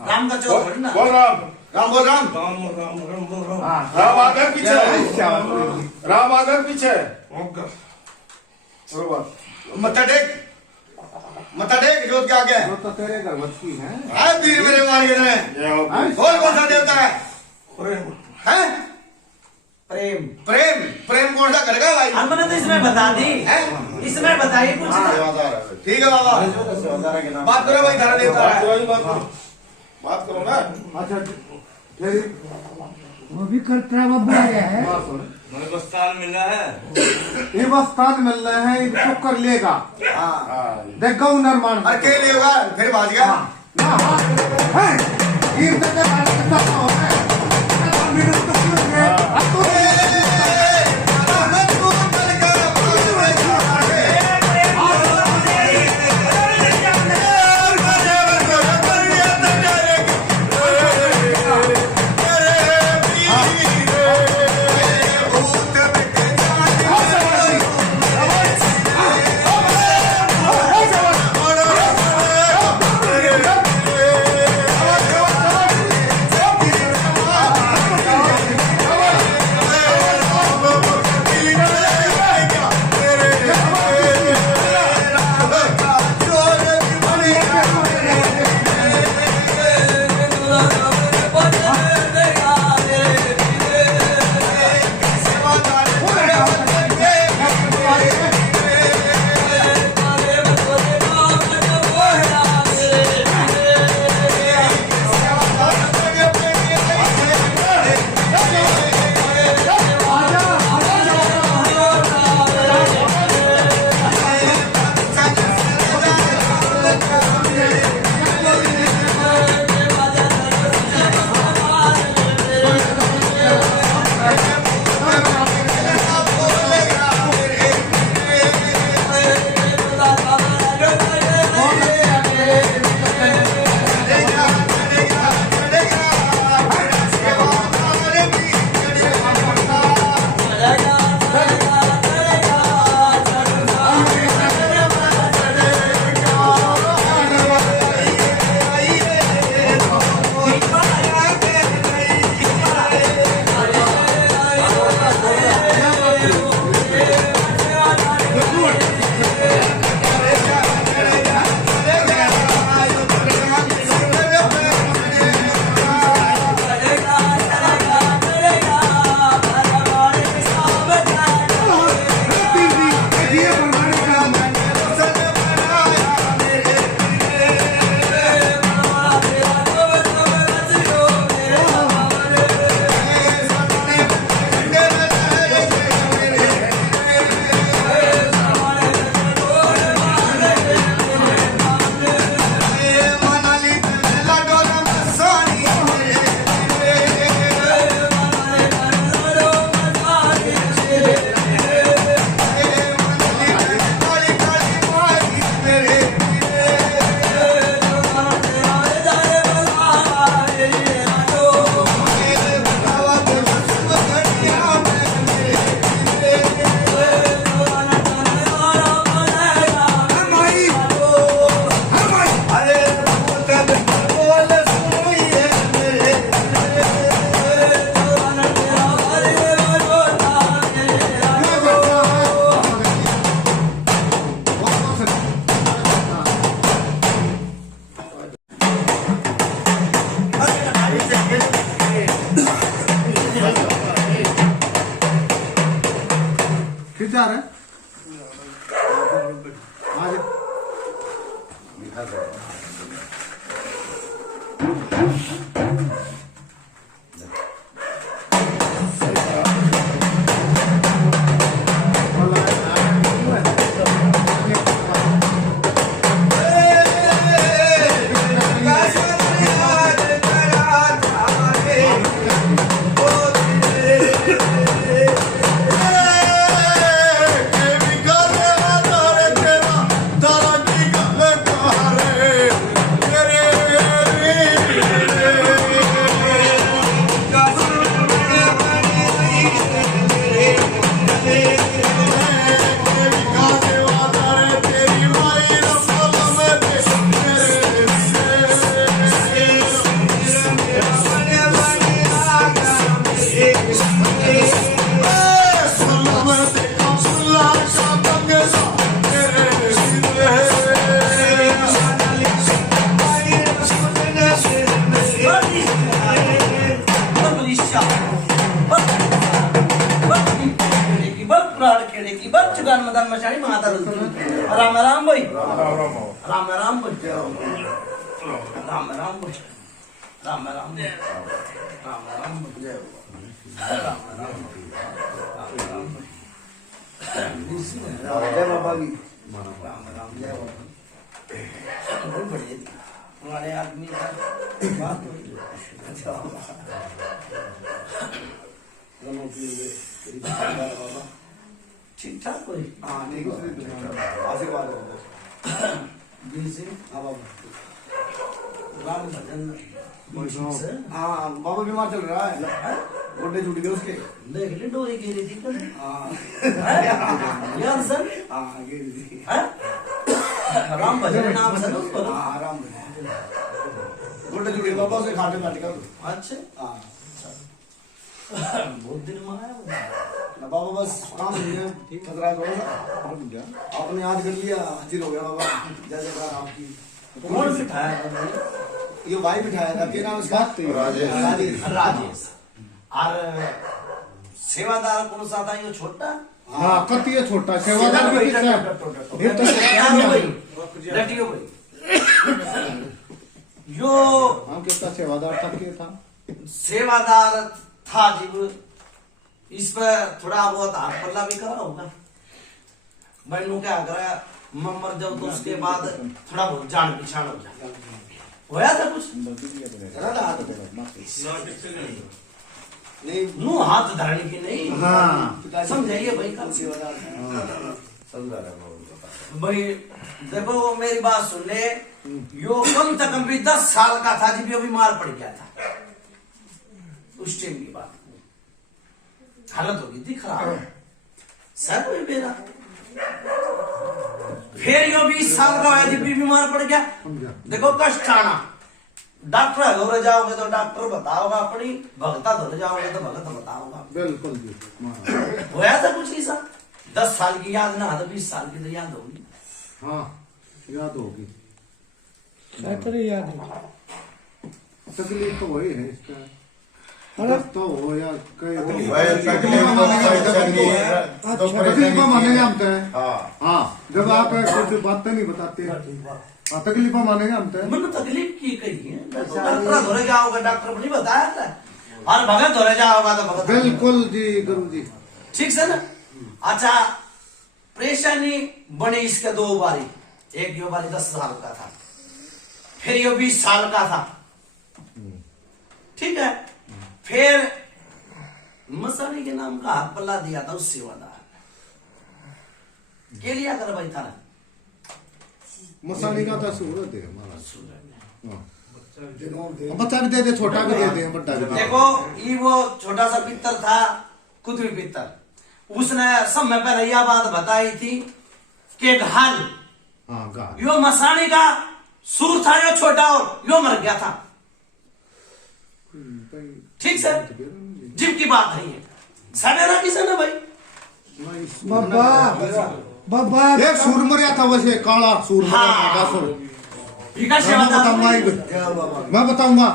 राम का चौक है ना बोल राम राम बोल राम राम आकर पीछे राम आकर पीछे मत्था टेक मत देख जोत के आगे वो तो तेरे घर बच्ची है है वीर मेरे मार के ने बोल कौन सा देवता है हैं प्रेम प्रेम प्रेम कौन सा करेगा भाई हमने तो इसमें बता दी हैं इसमें बताइए कुछ सेवादार है ठीक है बाबा बात करो भाई धरा देवता है बात करो ना अच्छा फिर वो भी करता बाबू आया है बात सुन मेरे को स्थान मिला है ये बस ताज मिल रहे हैं ये चुप कर लेगा हाँ देख गौ निर्माण और के लिए होगा फिर भाज गया ना है ये तक बात करता है मेरे को तो क्यों है अब तो किधर है आज तेरा मदन मशानी माता राम राम भाई राम राम भाई राम राम भाई राम राम राम राम जय बाबा की राम राम जय बहुत बढ़िया हमारे आदमी का बात हुई अच्छा ठीक ठाक कोई हाँ ठीक है आशीर्वाद हो जी से राम भजन ठीक से हाँ बाबा बीमार चल रहा है गोड्डे छूट गए उसके देख ले डोरी गिरी थी कल हाँ यार सर हाँ गिरी थी राम भजन नाम से उसको हाँ आराम गोड्डे छूट गए बाबा उसे खाटे काट कर अच्छा हाँ बहुत दिन में आया वो। ना बाबा बस काम नहीं है खतरा है थोड़ा सा आपने याद कर लिया हाजिर हो गया बाबा जय जयकार आपकी कौन बिठाया था ये भाई बिठाया था क्या नाम इसका राजेश। राजेश और सेवादार कौन सा था ये छोटा हाँ कति है छोटा सेवादार भी किसका ये तो लटियो भाई यो हाँ कितना सेवादार तक के था सेवादार था जीव इस पर थोड़ा बहुत हाथ पल्ला भी करा होगा मैनू क्या करा मैं मर जाऊं तो उसके बाद थोड़ा बहुत जान पहचान हो जाए होया था कुछ नहीं नू हाथ धरने की नहीं हाँ समझाइए भाई का सेवादार भाई देखो मेरी बात सुन ले यो कम से कम भी 10 साल का था जब यो बीमार पड़ गया था उस टाइम की बात हालत हो गई थी खराब सर भी मेरा फिर यो 20 साल का है जब भी बीमार पड़ गया देखो कष्ट आना डॉक्टर धोरे जाओगे तो डॉक्टर बताओगा अपनी भगता धोरे जाओगे तो भगत बताओगा बिल्कुल जी होया था कुछ ऐसा 10 साल की याद ना तो 20 साल की तो याद होगी हाँ याद होगी सैतरी याद है तकलीफ तो वही है इसका दस्त तो हो या कई भाई तकलीफ तो परेशानी तो तकलीफ माने जानते हैं हाँ हाँ जब आप कुछ बातें नहीं बताते हाँ तकलीफ माने जानते हैं मैंने तकलीफ की कही है डॉक्टर धोरे जाओगे डॉक्टर नहीं बताया था और भगत धोरे जाओगा तो भगत बिल्कुल जी गुरु जी ठीक से ना अच्छा परेशानी बनी इसके 2 बारी एक यो बारी 10 साल का था फिर यो 20 साल का था ठीक है फिर मसानी के नाम का हाथ पल्ला दिया था उस सेवादार के लिया कर भाई था मसानी का था सूरत है हमारा बच्चा भी दे दे छोटा भी दे दे बड़ा भी दे दे। देखो ये वो छोटा सा पित्तर था कुतुबी पित्तर उसने सब में पहले यह बात बताई थी कि घाल हाँ गा यो मसानी का सूर था यो छोटा और यो मर गया था ठीक से जिम की बात नहीं है सवेरा किसे ना भाई बाबा बाबा एक सूर मरिया था वैसे काला सूर मरिया था का सूर भीखा मैं सेवादार बताऊंगा मैं बताऊंगा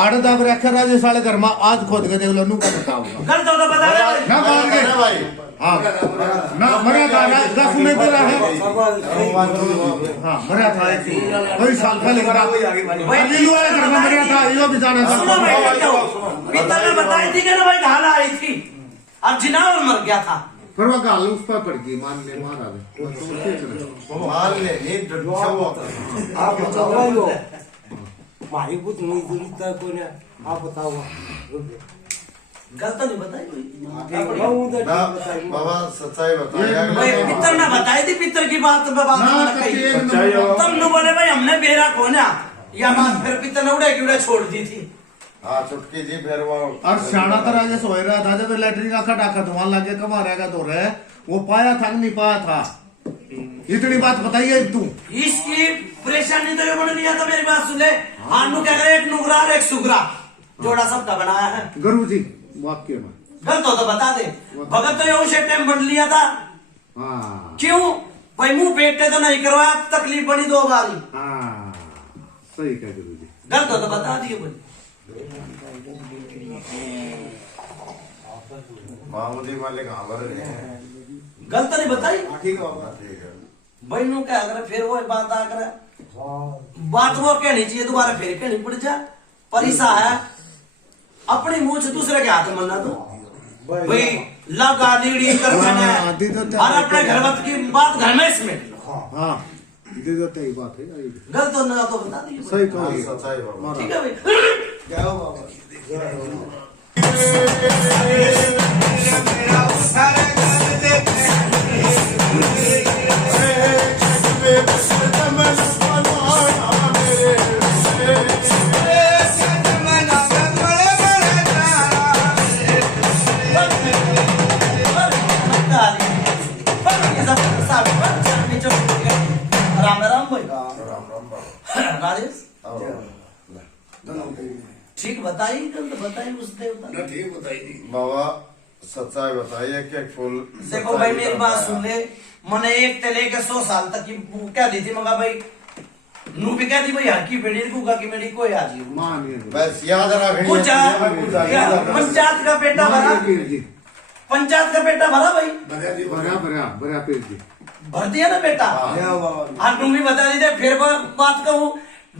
आठ दाब रखे राजे साले घर में आज खोद के देख लो नू का बताऊंगा कर दो तो बता दे भाई। ना मान के अरे भाई हाँ ना मरिया था ना दस में दे रहा है हाँ मरिया था कोई साल पहले करा लीलू वाले घर में मरिया था यो भी जाना सुनो भाई था क्या हुआ? पित्तर ने बताई थी कि ना भाई घाला आई थी और जिनावर मर गया था फिर वो गाल उस पर पड़ गई मान ले मारा दे मान ले ये डुच्छा आप बताओ लो मारी बुत मुई गुली तक को ने आप बताओ गलत नहीं बताई कोई ना बाबा सच्चाई बताया भाई पित्तर ने बताई थी पित्तर की बात में बात ना मैंने कही सच्चाई हो। तब नु बोले भाई हमने बेरा खोना या बात फिर पित्तर ने उड़े की उड़े छोड़ दी थी हाँ चुटकी जी फिर वो और सियाना तो राजे सोच रहा था जब लैटरिन का खटाखा धुआं लगे कमा रहेगा तो रहे वो पाया था कि नहीं पाया था इतनी बात बताइए तू इसकी परेशानी तो ये बन लिया था मेरी बात सुन ले आनू क्या करे एक नुगरा और एक सुगरा जोड़ा सबका बनाया है गुरु जी वाक्य में गलत हो तो बता दे भगत तो ये उसे टाइम बढ़ लिया था हाँ क्यों भाई मुंह पेटे तो नहीं करवाया तकलीफ बनी 2 बारी हाँ सही कह गुरु जी गलत हो तो बता दिए भाई मामूली वाले कहाँ पर रहे हैं गलत नहीं बताई ठीक है बाबा ठीक है बहनों क्या करे फिर वो बात आ करे बात वो कहनी चाहिए दोबारा फिर कहनी पड़ जा परिसा है अपनी मुंह से दूसरे के हाथ मरना दो भाई लगा लीड़ी करके और अपने घरवत की बात घर में समेट लो हाँ दे देते ही बात है गलत हो ना तो बता दीजिए सही हाँ, कहो सच्चाई बाबा ठीक है भाई जय हो बाबा राम राम भाई राम राम बाबा राजेश आओ। ठीक बताइए गलत बताइए उस देवता ठीक बताई दी बाबा सच्चाई बताइए कि फुल देखो भाई मेरी बात सुन ले मैंने एक ते लेके 100 साल तक की वो क्या दी थी मगा भाई नू भी कहती भाई हर की बेड़ी गुगा की बेड़ी कोई आ जी मानिए बस याद रखनी पूछा पंचायत का बेटा भरा पीर जी पंचायत का बेटा भरा भाई बढ़िया जी बड़ा बड़ा बड़ा पीर जी भर दिया ना बेटा जय हो बाबा हाँ तुम भी बता दीजिए फिर बात कहूँ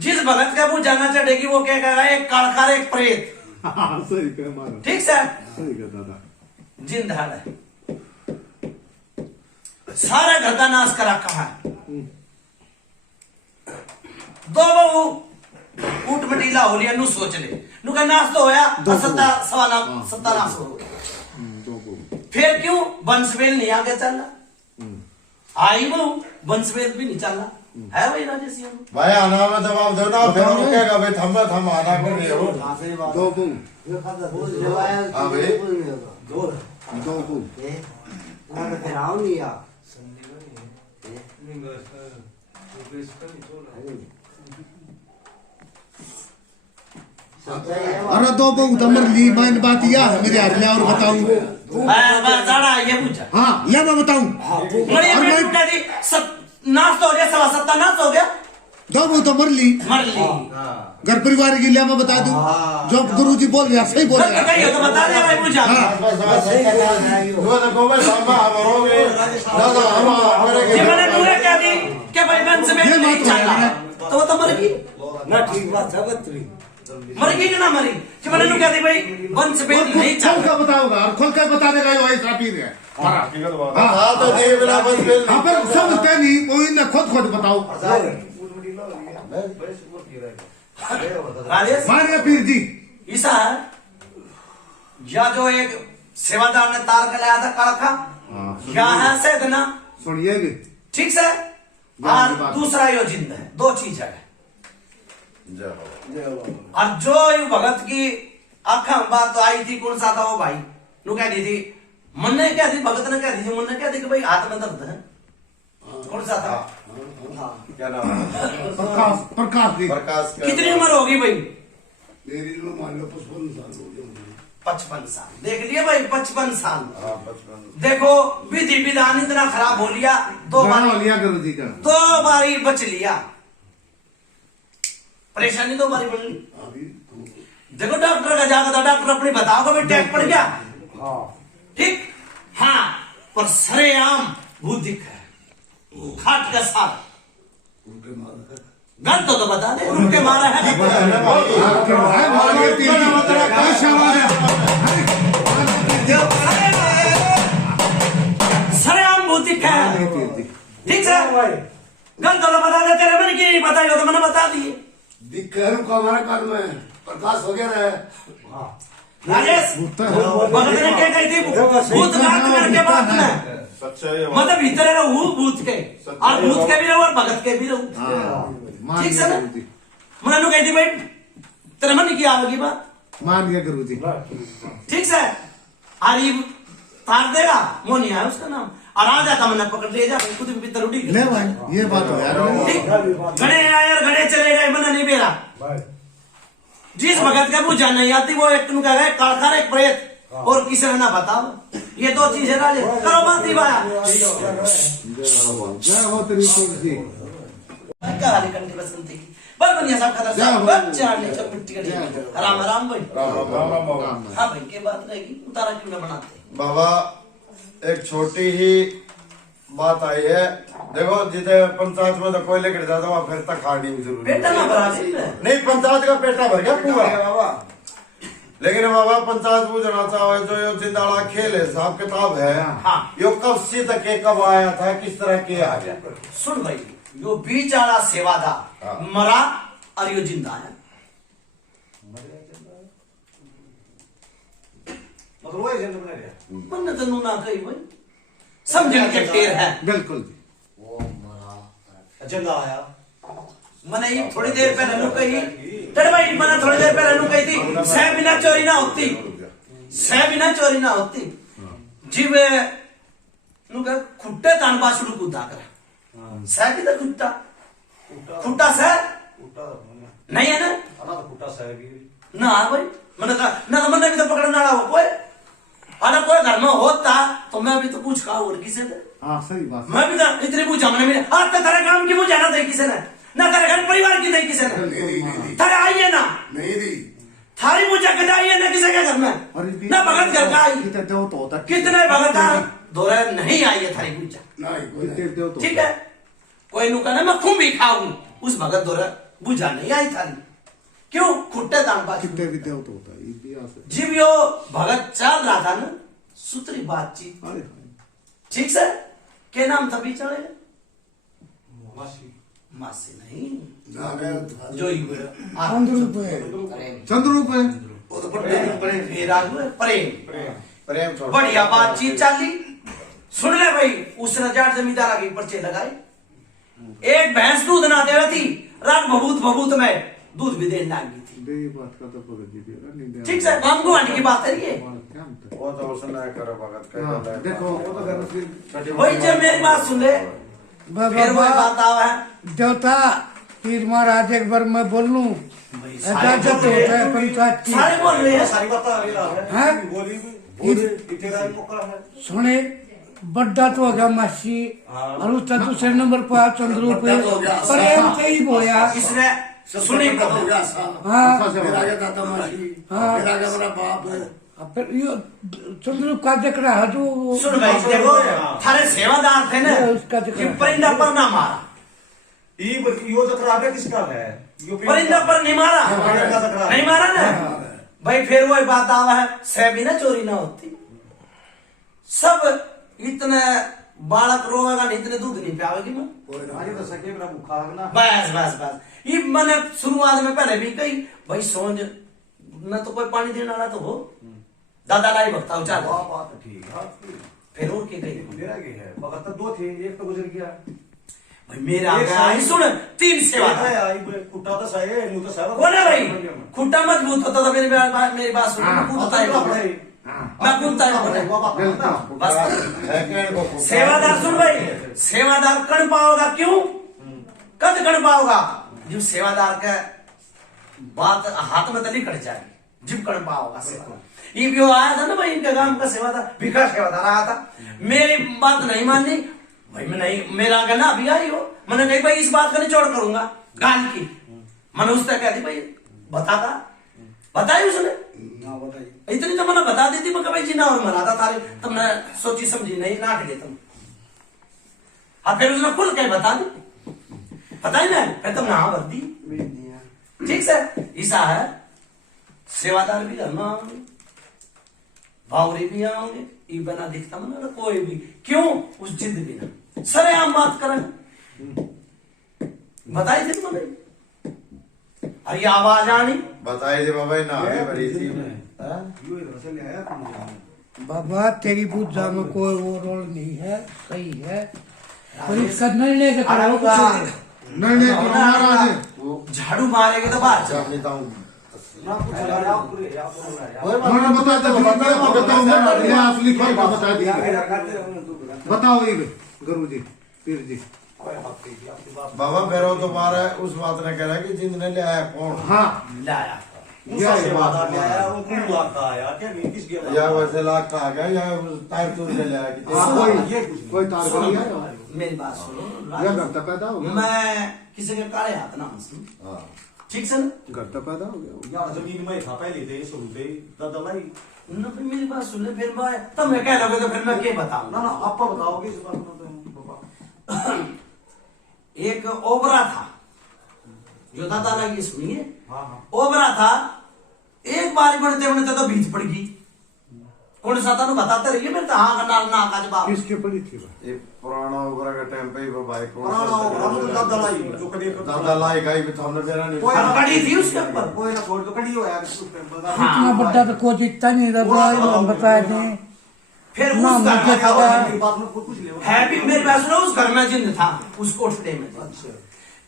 जिस भगत का वो जाना चढ़ेगी वो क्या कहेगा एक कालकार एक प्रेत हाँ सही कह मारो ठीक सर सही कह दादा जिन धाड़ है सारे घर का नाश करा कहा है दो बहू ऊट मटीला हो लिया नू सोच ले नू का नाश तो होया सत्ता सवाना सत्यानाश हो गया दो को फिर क्यों वंशवेल नहीं आगे चलना आई वो वंशवेल भी नहीं चलना है भाई राजेश जी भाई आना में जवाब दो ना फिर वो कहेगा भाई थम आना को नहीं हो हाँ सही बात दो को हाँ भाई दो को अरे दो बहु तो मर ली मैंने बात यह है मेरे हाथ में और बताऊं बस जाना ये पूछा हाँ ले मैं बताऊं मरे ये टूटा दी सब नाश तो हो गया सवा सत्ता नाश हो गया दो बहु तो मर ली मर ली घर परिवार के लिए मैं बता दूं जो गुरुजी बोल रहा सही बोल तो रहा कहिए तो बता दे भाई पूछा वो देखो भाई संभा हमारोगे दादा हम हमारे जी मैंने नूरे कह दी कि भाई वंश में ये नहीं बात चलना है। तो वो तो मर गई ना ठीक बात है बतरी मर गई कि ना मरी जी मैंने नू कह दी भाई वंश में नहीं खोल चलना कर बताऊंगा और खोल कर बता देगा ये वही पीर है हमारा हाँ तो दिए बिना बस बिल हाँ पर सब नहीं वो इन्हें खुद बताओ राजेश मानिए पीर जी ईसा है या जो एक सेवादार ने तार का लाया था कालखा या है सैदना सुनिए भी ठीक से और दूसरा यो जिंद है दो चीज है और जो यू भगत की आखा बात तो आई थी कौन सा था वो भाई नु कह दी थी मन ने क्या थी भगत ने क्या दी थी मन ने क्या दी कि भाई हाथ में दर्द है कौन सा था क्या नाम है प्रकाश जी प्रकाश का कितनी उम्र होगी भाई मेरी उम्र मान लो 55 साल हो गए 55 साल देख लिया भाई 55 साल हाँ 55 देखो विधि विधान इतना खराब हो लिया दो बड़ा बारी हो लिया गुरु जी का दो बारी बच लिया परेशानी दो बारी बढ़ ली देखो डॉक्टर का जाकर डॉक्टर अपनी बताओगे भाई टैग पड़ गया ठीक हाँ पर सरेआम बुद्धिक है खाट का साथ गलत तो बता दे उनके मारा है मानिए पीर जी अच्छा सरेआम बुद्धिक है ठीक है गलत तो बता दे तेरे मन की नहीं बताई तो मैंने बता दिए दिक्कत का हमारा कान में प्रकाश हो गया है राजेश भगत ने क्या कही थी भूत घात करके बात में सच्चाई मतलब भीतर रहू भूत के और भूत के भी रहू और भगत के भी रहू ठीक से ना मैंने नु कही थी भाई तेरे मन की आवेगी बात मानिए गुरु जी ठीक से आरिफ तार देगा वो नहीं है उसका नाम और आ जाता मैंने पकड़ ले जा खुद भी भीतर उड़ी ले भाई ये बात हो यार ठीक घड़े आए और घड़े चले गए मना नहीं बेरा जिस भगत का पूजा नहीं आती वो एक कह गए कालखार एक प्रेत और किसी ने ना बताओ ये दो चीजें राजे करो बात ही बाया जय हो तेरी पीर जी कहानी कंठी बसंती की बल बनिया सब खतर सब बच्चा ने सब मिट्टी का राम राम भाई राम हाँ भाई के बात रहेगी उतारा क्यों ना बनाते बाबा एक छोटी ही बात आई है। देखो जितने पंचायत में तो कोयले गिर जाता वहां फिर तक खाड़ी में जरूरी पेटा ना भरा दी नहीं, पंचायत का पेटा भर गया पूरा। बाबा लेकिन बाबा पंचायत पूछना चाहो जो ये जिंदाड़ा खेल है, हिसाब किताब है, हाँ। यो कब से तक के कब आया था, किस तरह के आ गया। सुन भाई, यो बीच वाला सेवादार हाँ। मरा और यो जिंदा है। मतलब वो एजेंट बना गया। मन तो नू ना कही भाई, समझन के टेर है। बिल्कुल एजेंट आया मैंने ये थोड़ी देर पहले नू कही टेढ़ भाई, मैंने थोड़ी देर पहले नू कही थी सह बिना चोरी ना होती, सह बिना चोरी ना होती। जीव नू कह खुट्टे तान बाछड़ू कूदा कर सह की तो खुट्टा खुट्टा सह नहीं है ना, तो फुटा साहब ना भाई मैंने कहा ना, तो मैंने भी तो पकड़ना रहा हो कोई, अरे कोई घर में होता तो मैं भी तो पूछ कहा और किसे थे, हाँ सही बात मैं भी तो इतनी पूछा मैंने मेरे आज तक तेरे काम की मुझे ना दी किसी ने, ना तेरे घर परिवार की नहीं किसी ने, तेरे आइए ना नहीं दी थारी मुझे कदा आइए ना किसी के घर में, ना भगत घर का आई, कितने देव तो होता कितने भगत आ दौरे नहीं आई है थारी पूजा, कितने देव तो ठीक है। कोई नु कहना मैं खूब भी खाऊं, उस भगत दौरे बुझा नहीं आई थारी, क्यों खुट्टे दान पास कितने भी देव तो होता है इतिहास है। जीव यो भगत चल रहा था ना सूत्री बातचीत, अरे ठीक से के नाम था चढ़े मासी नहीं जो ही हुए चंद्रूप है प्रेम छोड़ बढ़िया बातचीत चली। सुन ले भाई, उसने जाट जमींदार आगे पर्चे लगाए, एक भैंस दूध ना दे थी, रात भभूत में दूध भी देने लगी थी, बे बात का तो भगत जी भी ठीक से काम को आने की बात है ये। वो तो उसने करो भगत हाँ, का देखो वो तो घर से भाई जब मेरी बात सुन ले फिर वही बात आवा है देवता पीर महाराज एक बार मैं बोल लूं, इजाजत होता है पंचायत की। सारे बोल रहे हैं सारी बात आ रही हाँ? है बोली इतना मौका है सुने बड्डा तो हो गया मासी, और उसका दूसरे नंबर पर चंद्रूप प्रेम से ही बोया। इसने सुनी हाँ हाँ मेरा बाप है। अब फिर यो चंद्रूप का जिक्र है जो सुन भाई देखो थारे सेवादार थे ना उसका जिक्र कि है। परिंदा पर ना मारा, यो जो खराब है किसका है परिंदा पर नहीं मारा, नहीं मारा ना भाई, फिर वही बात आवा है सह भी ना चोरी ना होती। सब इतने बालक रोएगा नहीं, इतने दूध नहीं पियावेगी मैं, बस बस बस ये मैंने शुरुआत में पहले भी कही भाई सोच न तो कोई पानी देने वाला तो हो, दादा लाई भक्ता उचार फिर और के कही दो थे, एक तो गुजर गया भाई मेरा आई सुन तीन सेवा कुत्ता तो सही है, मुंह तो सही कौन है भाई, खुट्टा मजबूत होता था मेरी बात सुन, कूदता है मैं कूदता है बस। सेवादार सुन भाई, सेवादार कण पाओगा क्यों, कद कण पाओगा जब सेवादार का बात हाथ में तली कट जाएगी, जब कण पाओगा सेवा। ये भी आया था ना भाई इनके गांव का सेवादार, भिखा सेवादार आया था, मेरी बात नहीं मानी भाई, मैं नहीं मेरा आगे ना अभी आई हो, मैंने कही भाई इस बात का निचोड़ करूंगा गाल की, मैंने उससे कह दी भाई बताई उसने इतनी तो मैंने बता दी थी, मैं भाई जी ना और मरा था तारे, तुमने सोची समझी नहीं ना के तुम, अब फिर उसने खुल के बता दी, बताई ना फिर तुमने हाँ भर दी, ठीक से ईसा है सेवादार भी घर में आओगे, बावरी भी आओगे, ये बना दिखता मैंने कोई भी क्यों उस जिद भी ना सरे आम बात करें, बताई थी तुमने अरे ये आवाज आनी बताई दे बाबा ना आगे बड़ी सी बाबा तेरी पूजा में कोई वो रोल नहीं है, सही है, पर इसका निर्णय के कराओ नहीं महाराज है झाड़ू मारेगे तो बात जानता हूँ उन्होंने बता दिया बताओ महाराज ये असली खोल का बता दिया बताओ ये गुरु जी पीर जी बाबा फिर वो दोबारा उस बात ने कह रहा कि जिंदने ले आया कौन, हाँ लाया यह बात या वैसे लाख का आ गया या टायर टूर ले आया कि कोई तार सुनो, नहीं है मेरी बात सुनो, यह घर तक पैदा हो गया मैं किसी के काले हाथ ना हंसू, ठीक से ना घर तक पैदा हो गया जमीन में था पहले थे शुरू से दादा लाई फिर मेरी बात सुन ले, फिर मैं तब मैं कह लोगे तो फिर मैं क्या बताऊं ना आप बताओगे इस बात में एक ओबरा था, जो दादा लगी सुनिए, ओबरा था। एक बारी बढ़ते बढ़ते तो बीच पड़ गई। कौन सा था बताते रहिए, मेरे तो हाँ का ना का जवाब। किसके पड़ी थी ये पुराना ओबरा का टाइम पे ही वो भाई कौन पुराना ओबरा मतलब दादा लाई जो कभी दादा लाई गई भी तो हमने मेरा नहीं कड़ी थी उसके ऊपर। कोई ना छोड़ तो कड़ी हो यार उस टाइम पर इतना बड़ा तो कोई दिखता नहीं रहा, हम बताए थे। फिर ना, उस घर मुझे खबर है। में बात में कुछ ले है भी मेरे पास ना, उस घर में जिन्न था उस कोठड़े में।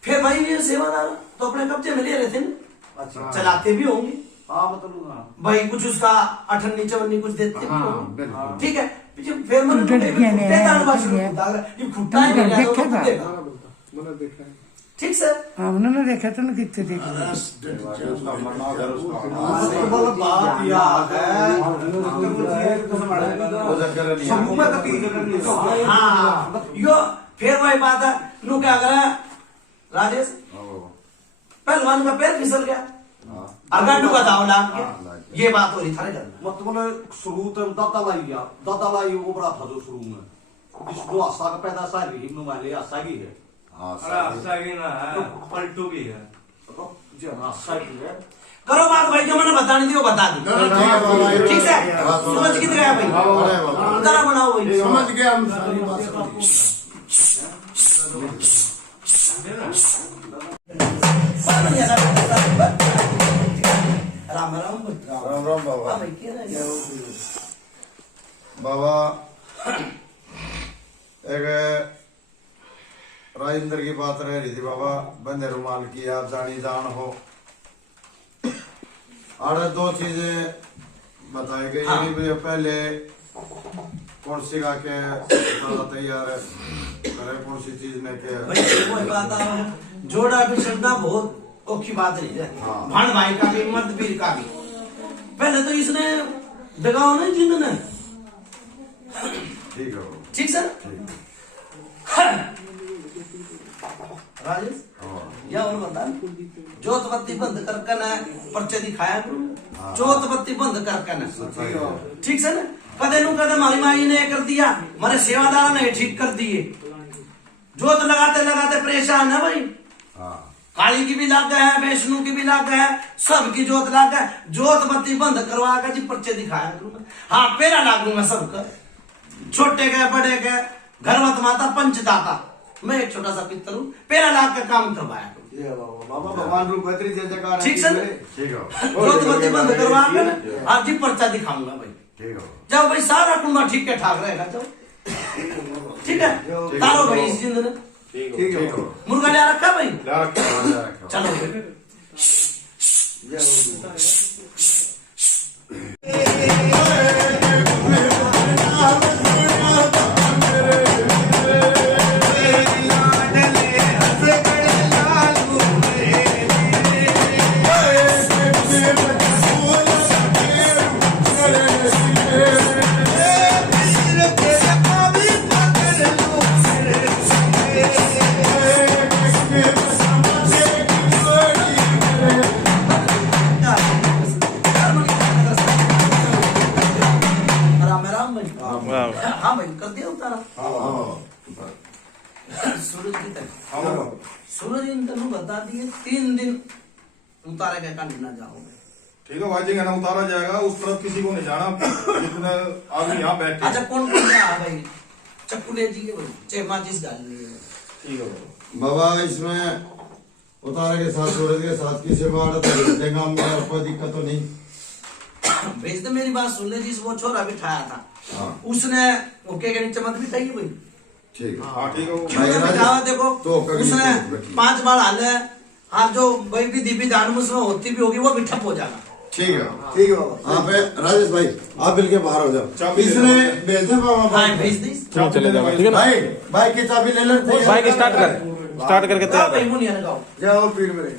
फिर भाई ये सेवादार तो अपने कब्जे में ले रहे थे ना, अच्छा चलाते भी होंगे हाँ मतलब हाँ भाई, कुछ उसका अठन्नी चवन्नी कुछ देते भी होंगे, बिल्कुल। ठीक है। फिर मैंने तो खुट्टा ही नहीं देखा था। मैंने देखा है। ठीक सर। हमने ना देखा था ना, कितने देखे। उसका मरना अगर उसका मतलब बात याद है वो जगह नहीं समूह में कभी जगह नहीं हाँ यो फिर वही बात है, नु क्या करा राजेश, पहलवान का पैर फिसल गया, अगर का दाव लाग गया। ये बात हो रही था ना, मतलब शुरू तो दादा लाई गया, दादा लाई वो बड़ा था जो शुरू में जिसको आशा का पैदा सा ही नुमाले आशा की है। अरे आशा की ना है, पलटू की है। जी हाँ आशा की है। करो बात भाई, जो मैंने बतानी थी वो बता दी, ठीक है। समझ कितने गया भाई, जरा बनाओ भाई। समझ गया हम सारी बात समझ राम राम राम राम बाबा। भाई क्या रह गया? बाबा एक राजेंद्र की बात रह रही थी बाबा, बंदे रुमाल की आप जानी जान हो। और दो चीजें बताई गई हाँ। मुझे पहले कौन सी का के तैयार है करे, कौन सी चीज ने के भाई कोई बात आ, जोड़ा बिछड़ना बहुत औखी बात नहीं है। हाँ। भाण भाई का भी, मर्द पीर का भी। पहले तो इसने जगाओ नहीं जिन्होंने, ठीक है बाबा, ठीक सर। ठीक। राजेश हाँ। या और बता, जोत बत्ती बंद करके ना पर्चे दिखाया करो, जोत बत्ती बंद करके ना, ठीक से ना। कदे नु कदे हमारी माई ने कर दिया, हमारे सेवादार ने ठीक कर दिए। जोत लगाते लगाते परेशान है भाई, हाँ। काली की भी लाग है, वैष्णु की भी लाग है, सबकी जोत लाग है। जोत बत्ती बंद करवा कर जी पर्चे दिखाया करूंगा। हाँ पेरा लागूंगा सबका, छोटे के बड़े के, घरवत माता पंचदाता। मैं एक छोटा सा पितर हूँ, पेरा लाग का काम करवाया करूँ, ये बाबा भगवान रूप बेहतरी जय जयकार ठीक सर। ठीक है जोत बत्ती बंद करवा कर आप जी पर्चा दिखाऊंगा भाई। ठीक है जाओ भाई, सारा कुंडा ठीक के ठाक रहेगा, जाओ ठीक है। तारो भाई इस जिंद ने ठीक है मुर्गा लिया रखा भाई, रखो। चलो भाई। राम भाई, हाँ भाई कर दिया उतारा। सूरज की तरह, सूरज इन तनु बता दिए 3 दिन उतारे के कंठ ना जाओगे। ठीक है भाई जी, कहना उतारा जाएगा, उस तरफ किसी को नहीं जाना, जितने आदमी यहाँ बैठे। अच्छा कौन कौन रहा भाई, चक्कू ले जी भाई, चाहे माचिस डाल लिए। ठीक है बाबा इसमें उतारे के साथ सूरज के साथ किसी को आड़त देगा, मेरा कोई दिक्कत तो नहीं। भेज दे, मेरी बात सुन ले जी, वो छोरा बिठाया था, हाँ। उसने ओके के नीचे मत बिठाइए भाई, ठीक है हाँ ठीक है। क्यों ने बिठावा देखो, तो कभी उसने तो बैठिए। 5 बार हाले, और जो भाई विधि विधान में उसमें होती भी होगी वो भी ठप हो जाएगा। ठीक है ठीक है बाबा। आप राजेश भाई आप बिल के बाहर हो जाओ, चाबी दे इसने भेज दे बाबा। हाँ भेज दी। चले जाओ, ठीक है ना। भाई भाई की चाबी ले लेते हैं। बाइक स्टार्ट करके तैयार भाई मुनिया लगाओ। जाओ पीर मेरे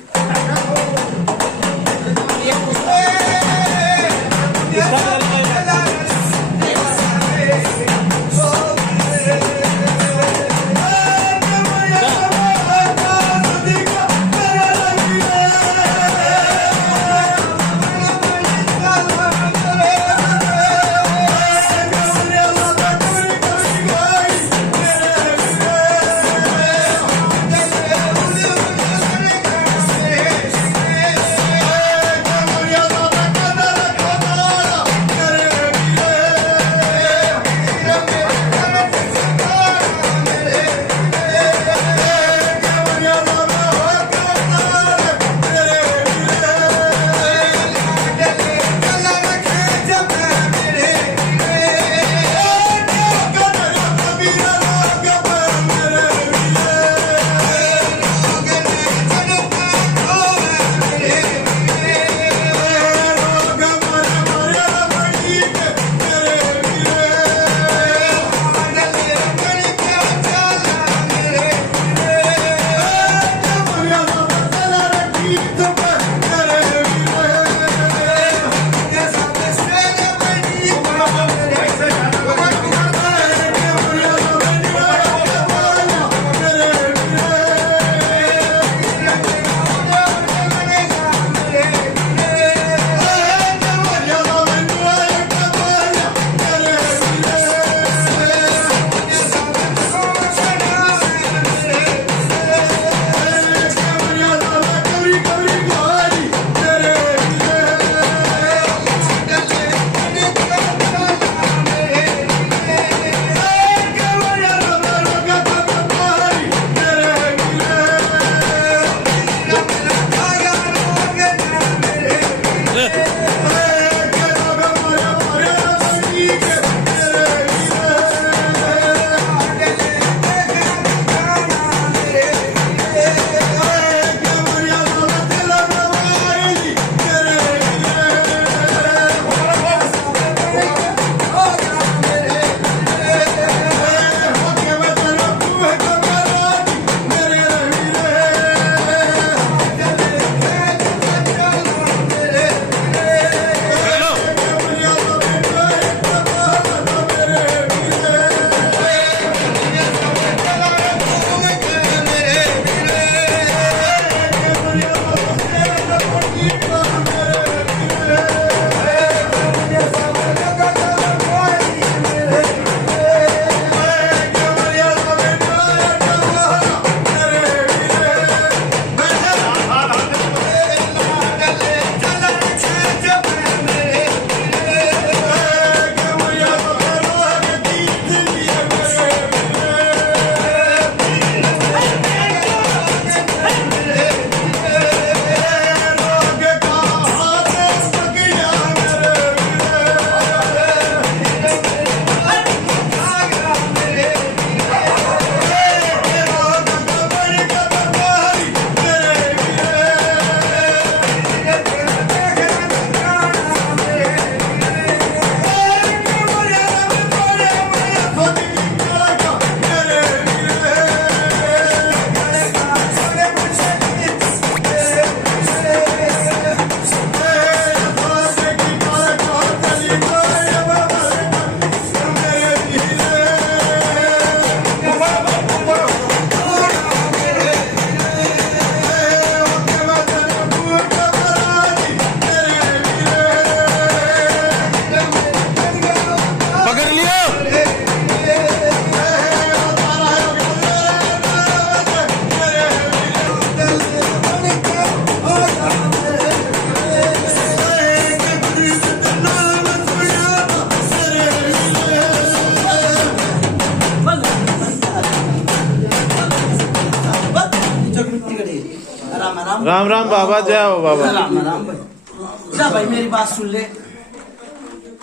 राम राम बाबा, जय हो बाबा। राम राम भाई। जा भाई मेरी बात सुन ले,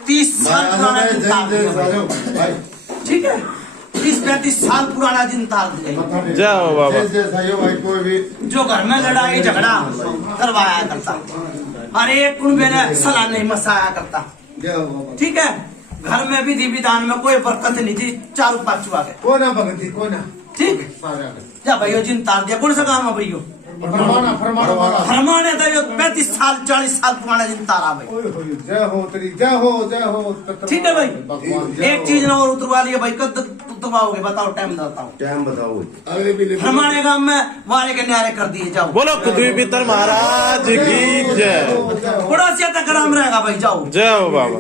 30 साल पुराना दिन तार दिया भाई, ठीक है, 30-35 साल पुराना दिन तार दिया। जय हो बाबा। भाई कोई भी जो घर में लड़ाई झगड़ा करवाया करता, और एक कुंबे ने सलाह नहीं मसाया करता, ठीक है, घर में विधि विधान में कोई बरकत नहीं थी, चारों पांचों आ गए, कोई ना भगती कोई ना ठीक। जा भाइयों जिन तार दिया, कौन सा काम है भैया? फरमाने था, 35 साल 40 साल पुराना जिन तारा भाई। जय हो तेरी, जय हो। ठीक है भाई, एक चीज ना और उतरवा लिया भाई, कब तक उतरवाओगे बताओ, टाइम बताओ। टाइम बताओ। फरमाने काम में वारे के न्यारे कर दिए, जाओ। बोलो कुतुब पितर महाराज की जय। पड़ोसिया तक आराम रहेगा भाई, जाओ। जय हो बाबा।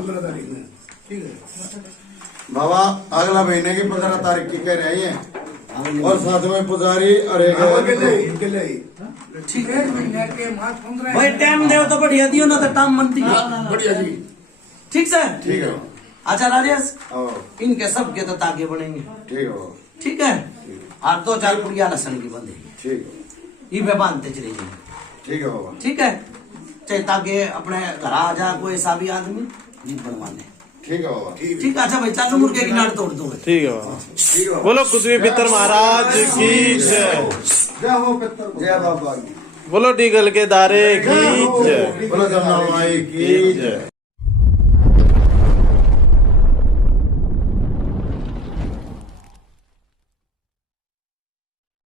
बाबा अगला महीने की 15 तारीख की कह रही है, और साथ में पुजारी और एक ठीक है भाई, टाइम दे तो बढ़िया दियो ना, तो टाइम मनती बढ़िया जी। ठीक सर, ठीक है। अच्छा राजेश, इनके सब के तो तागे बनेंगे, ठीक है। ठीक है, और 2-4 पुड़िया लसन की बंधेगी, ठीक ये पे बांधते चले जाएंगे, ठीक है बाबा। ठीक है, चाहे ताकि अपने घर आ जाए कोई ऐसा भी आदमी जीत बनवाने, ठीक है बाबा। ठीक है। अच्छा भाई चालू मुर्गे की नाड़ तोड़ दो। ठीक है बाबा। बोलो कुतुब पितर महाराज की जय। जय हो पितर, जय बाबा। बोलो डीगल के दारे की जय। बोलो जमुना माई की जय।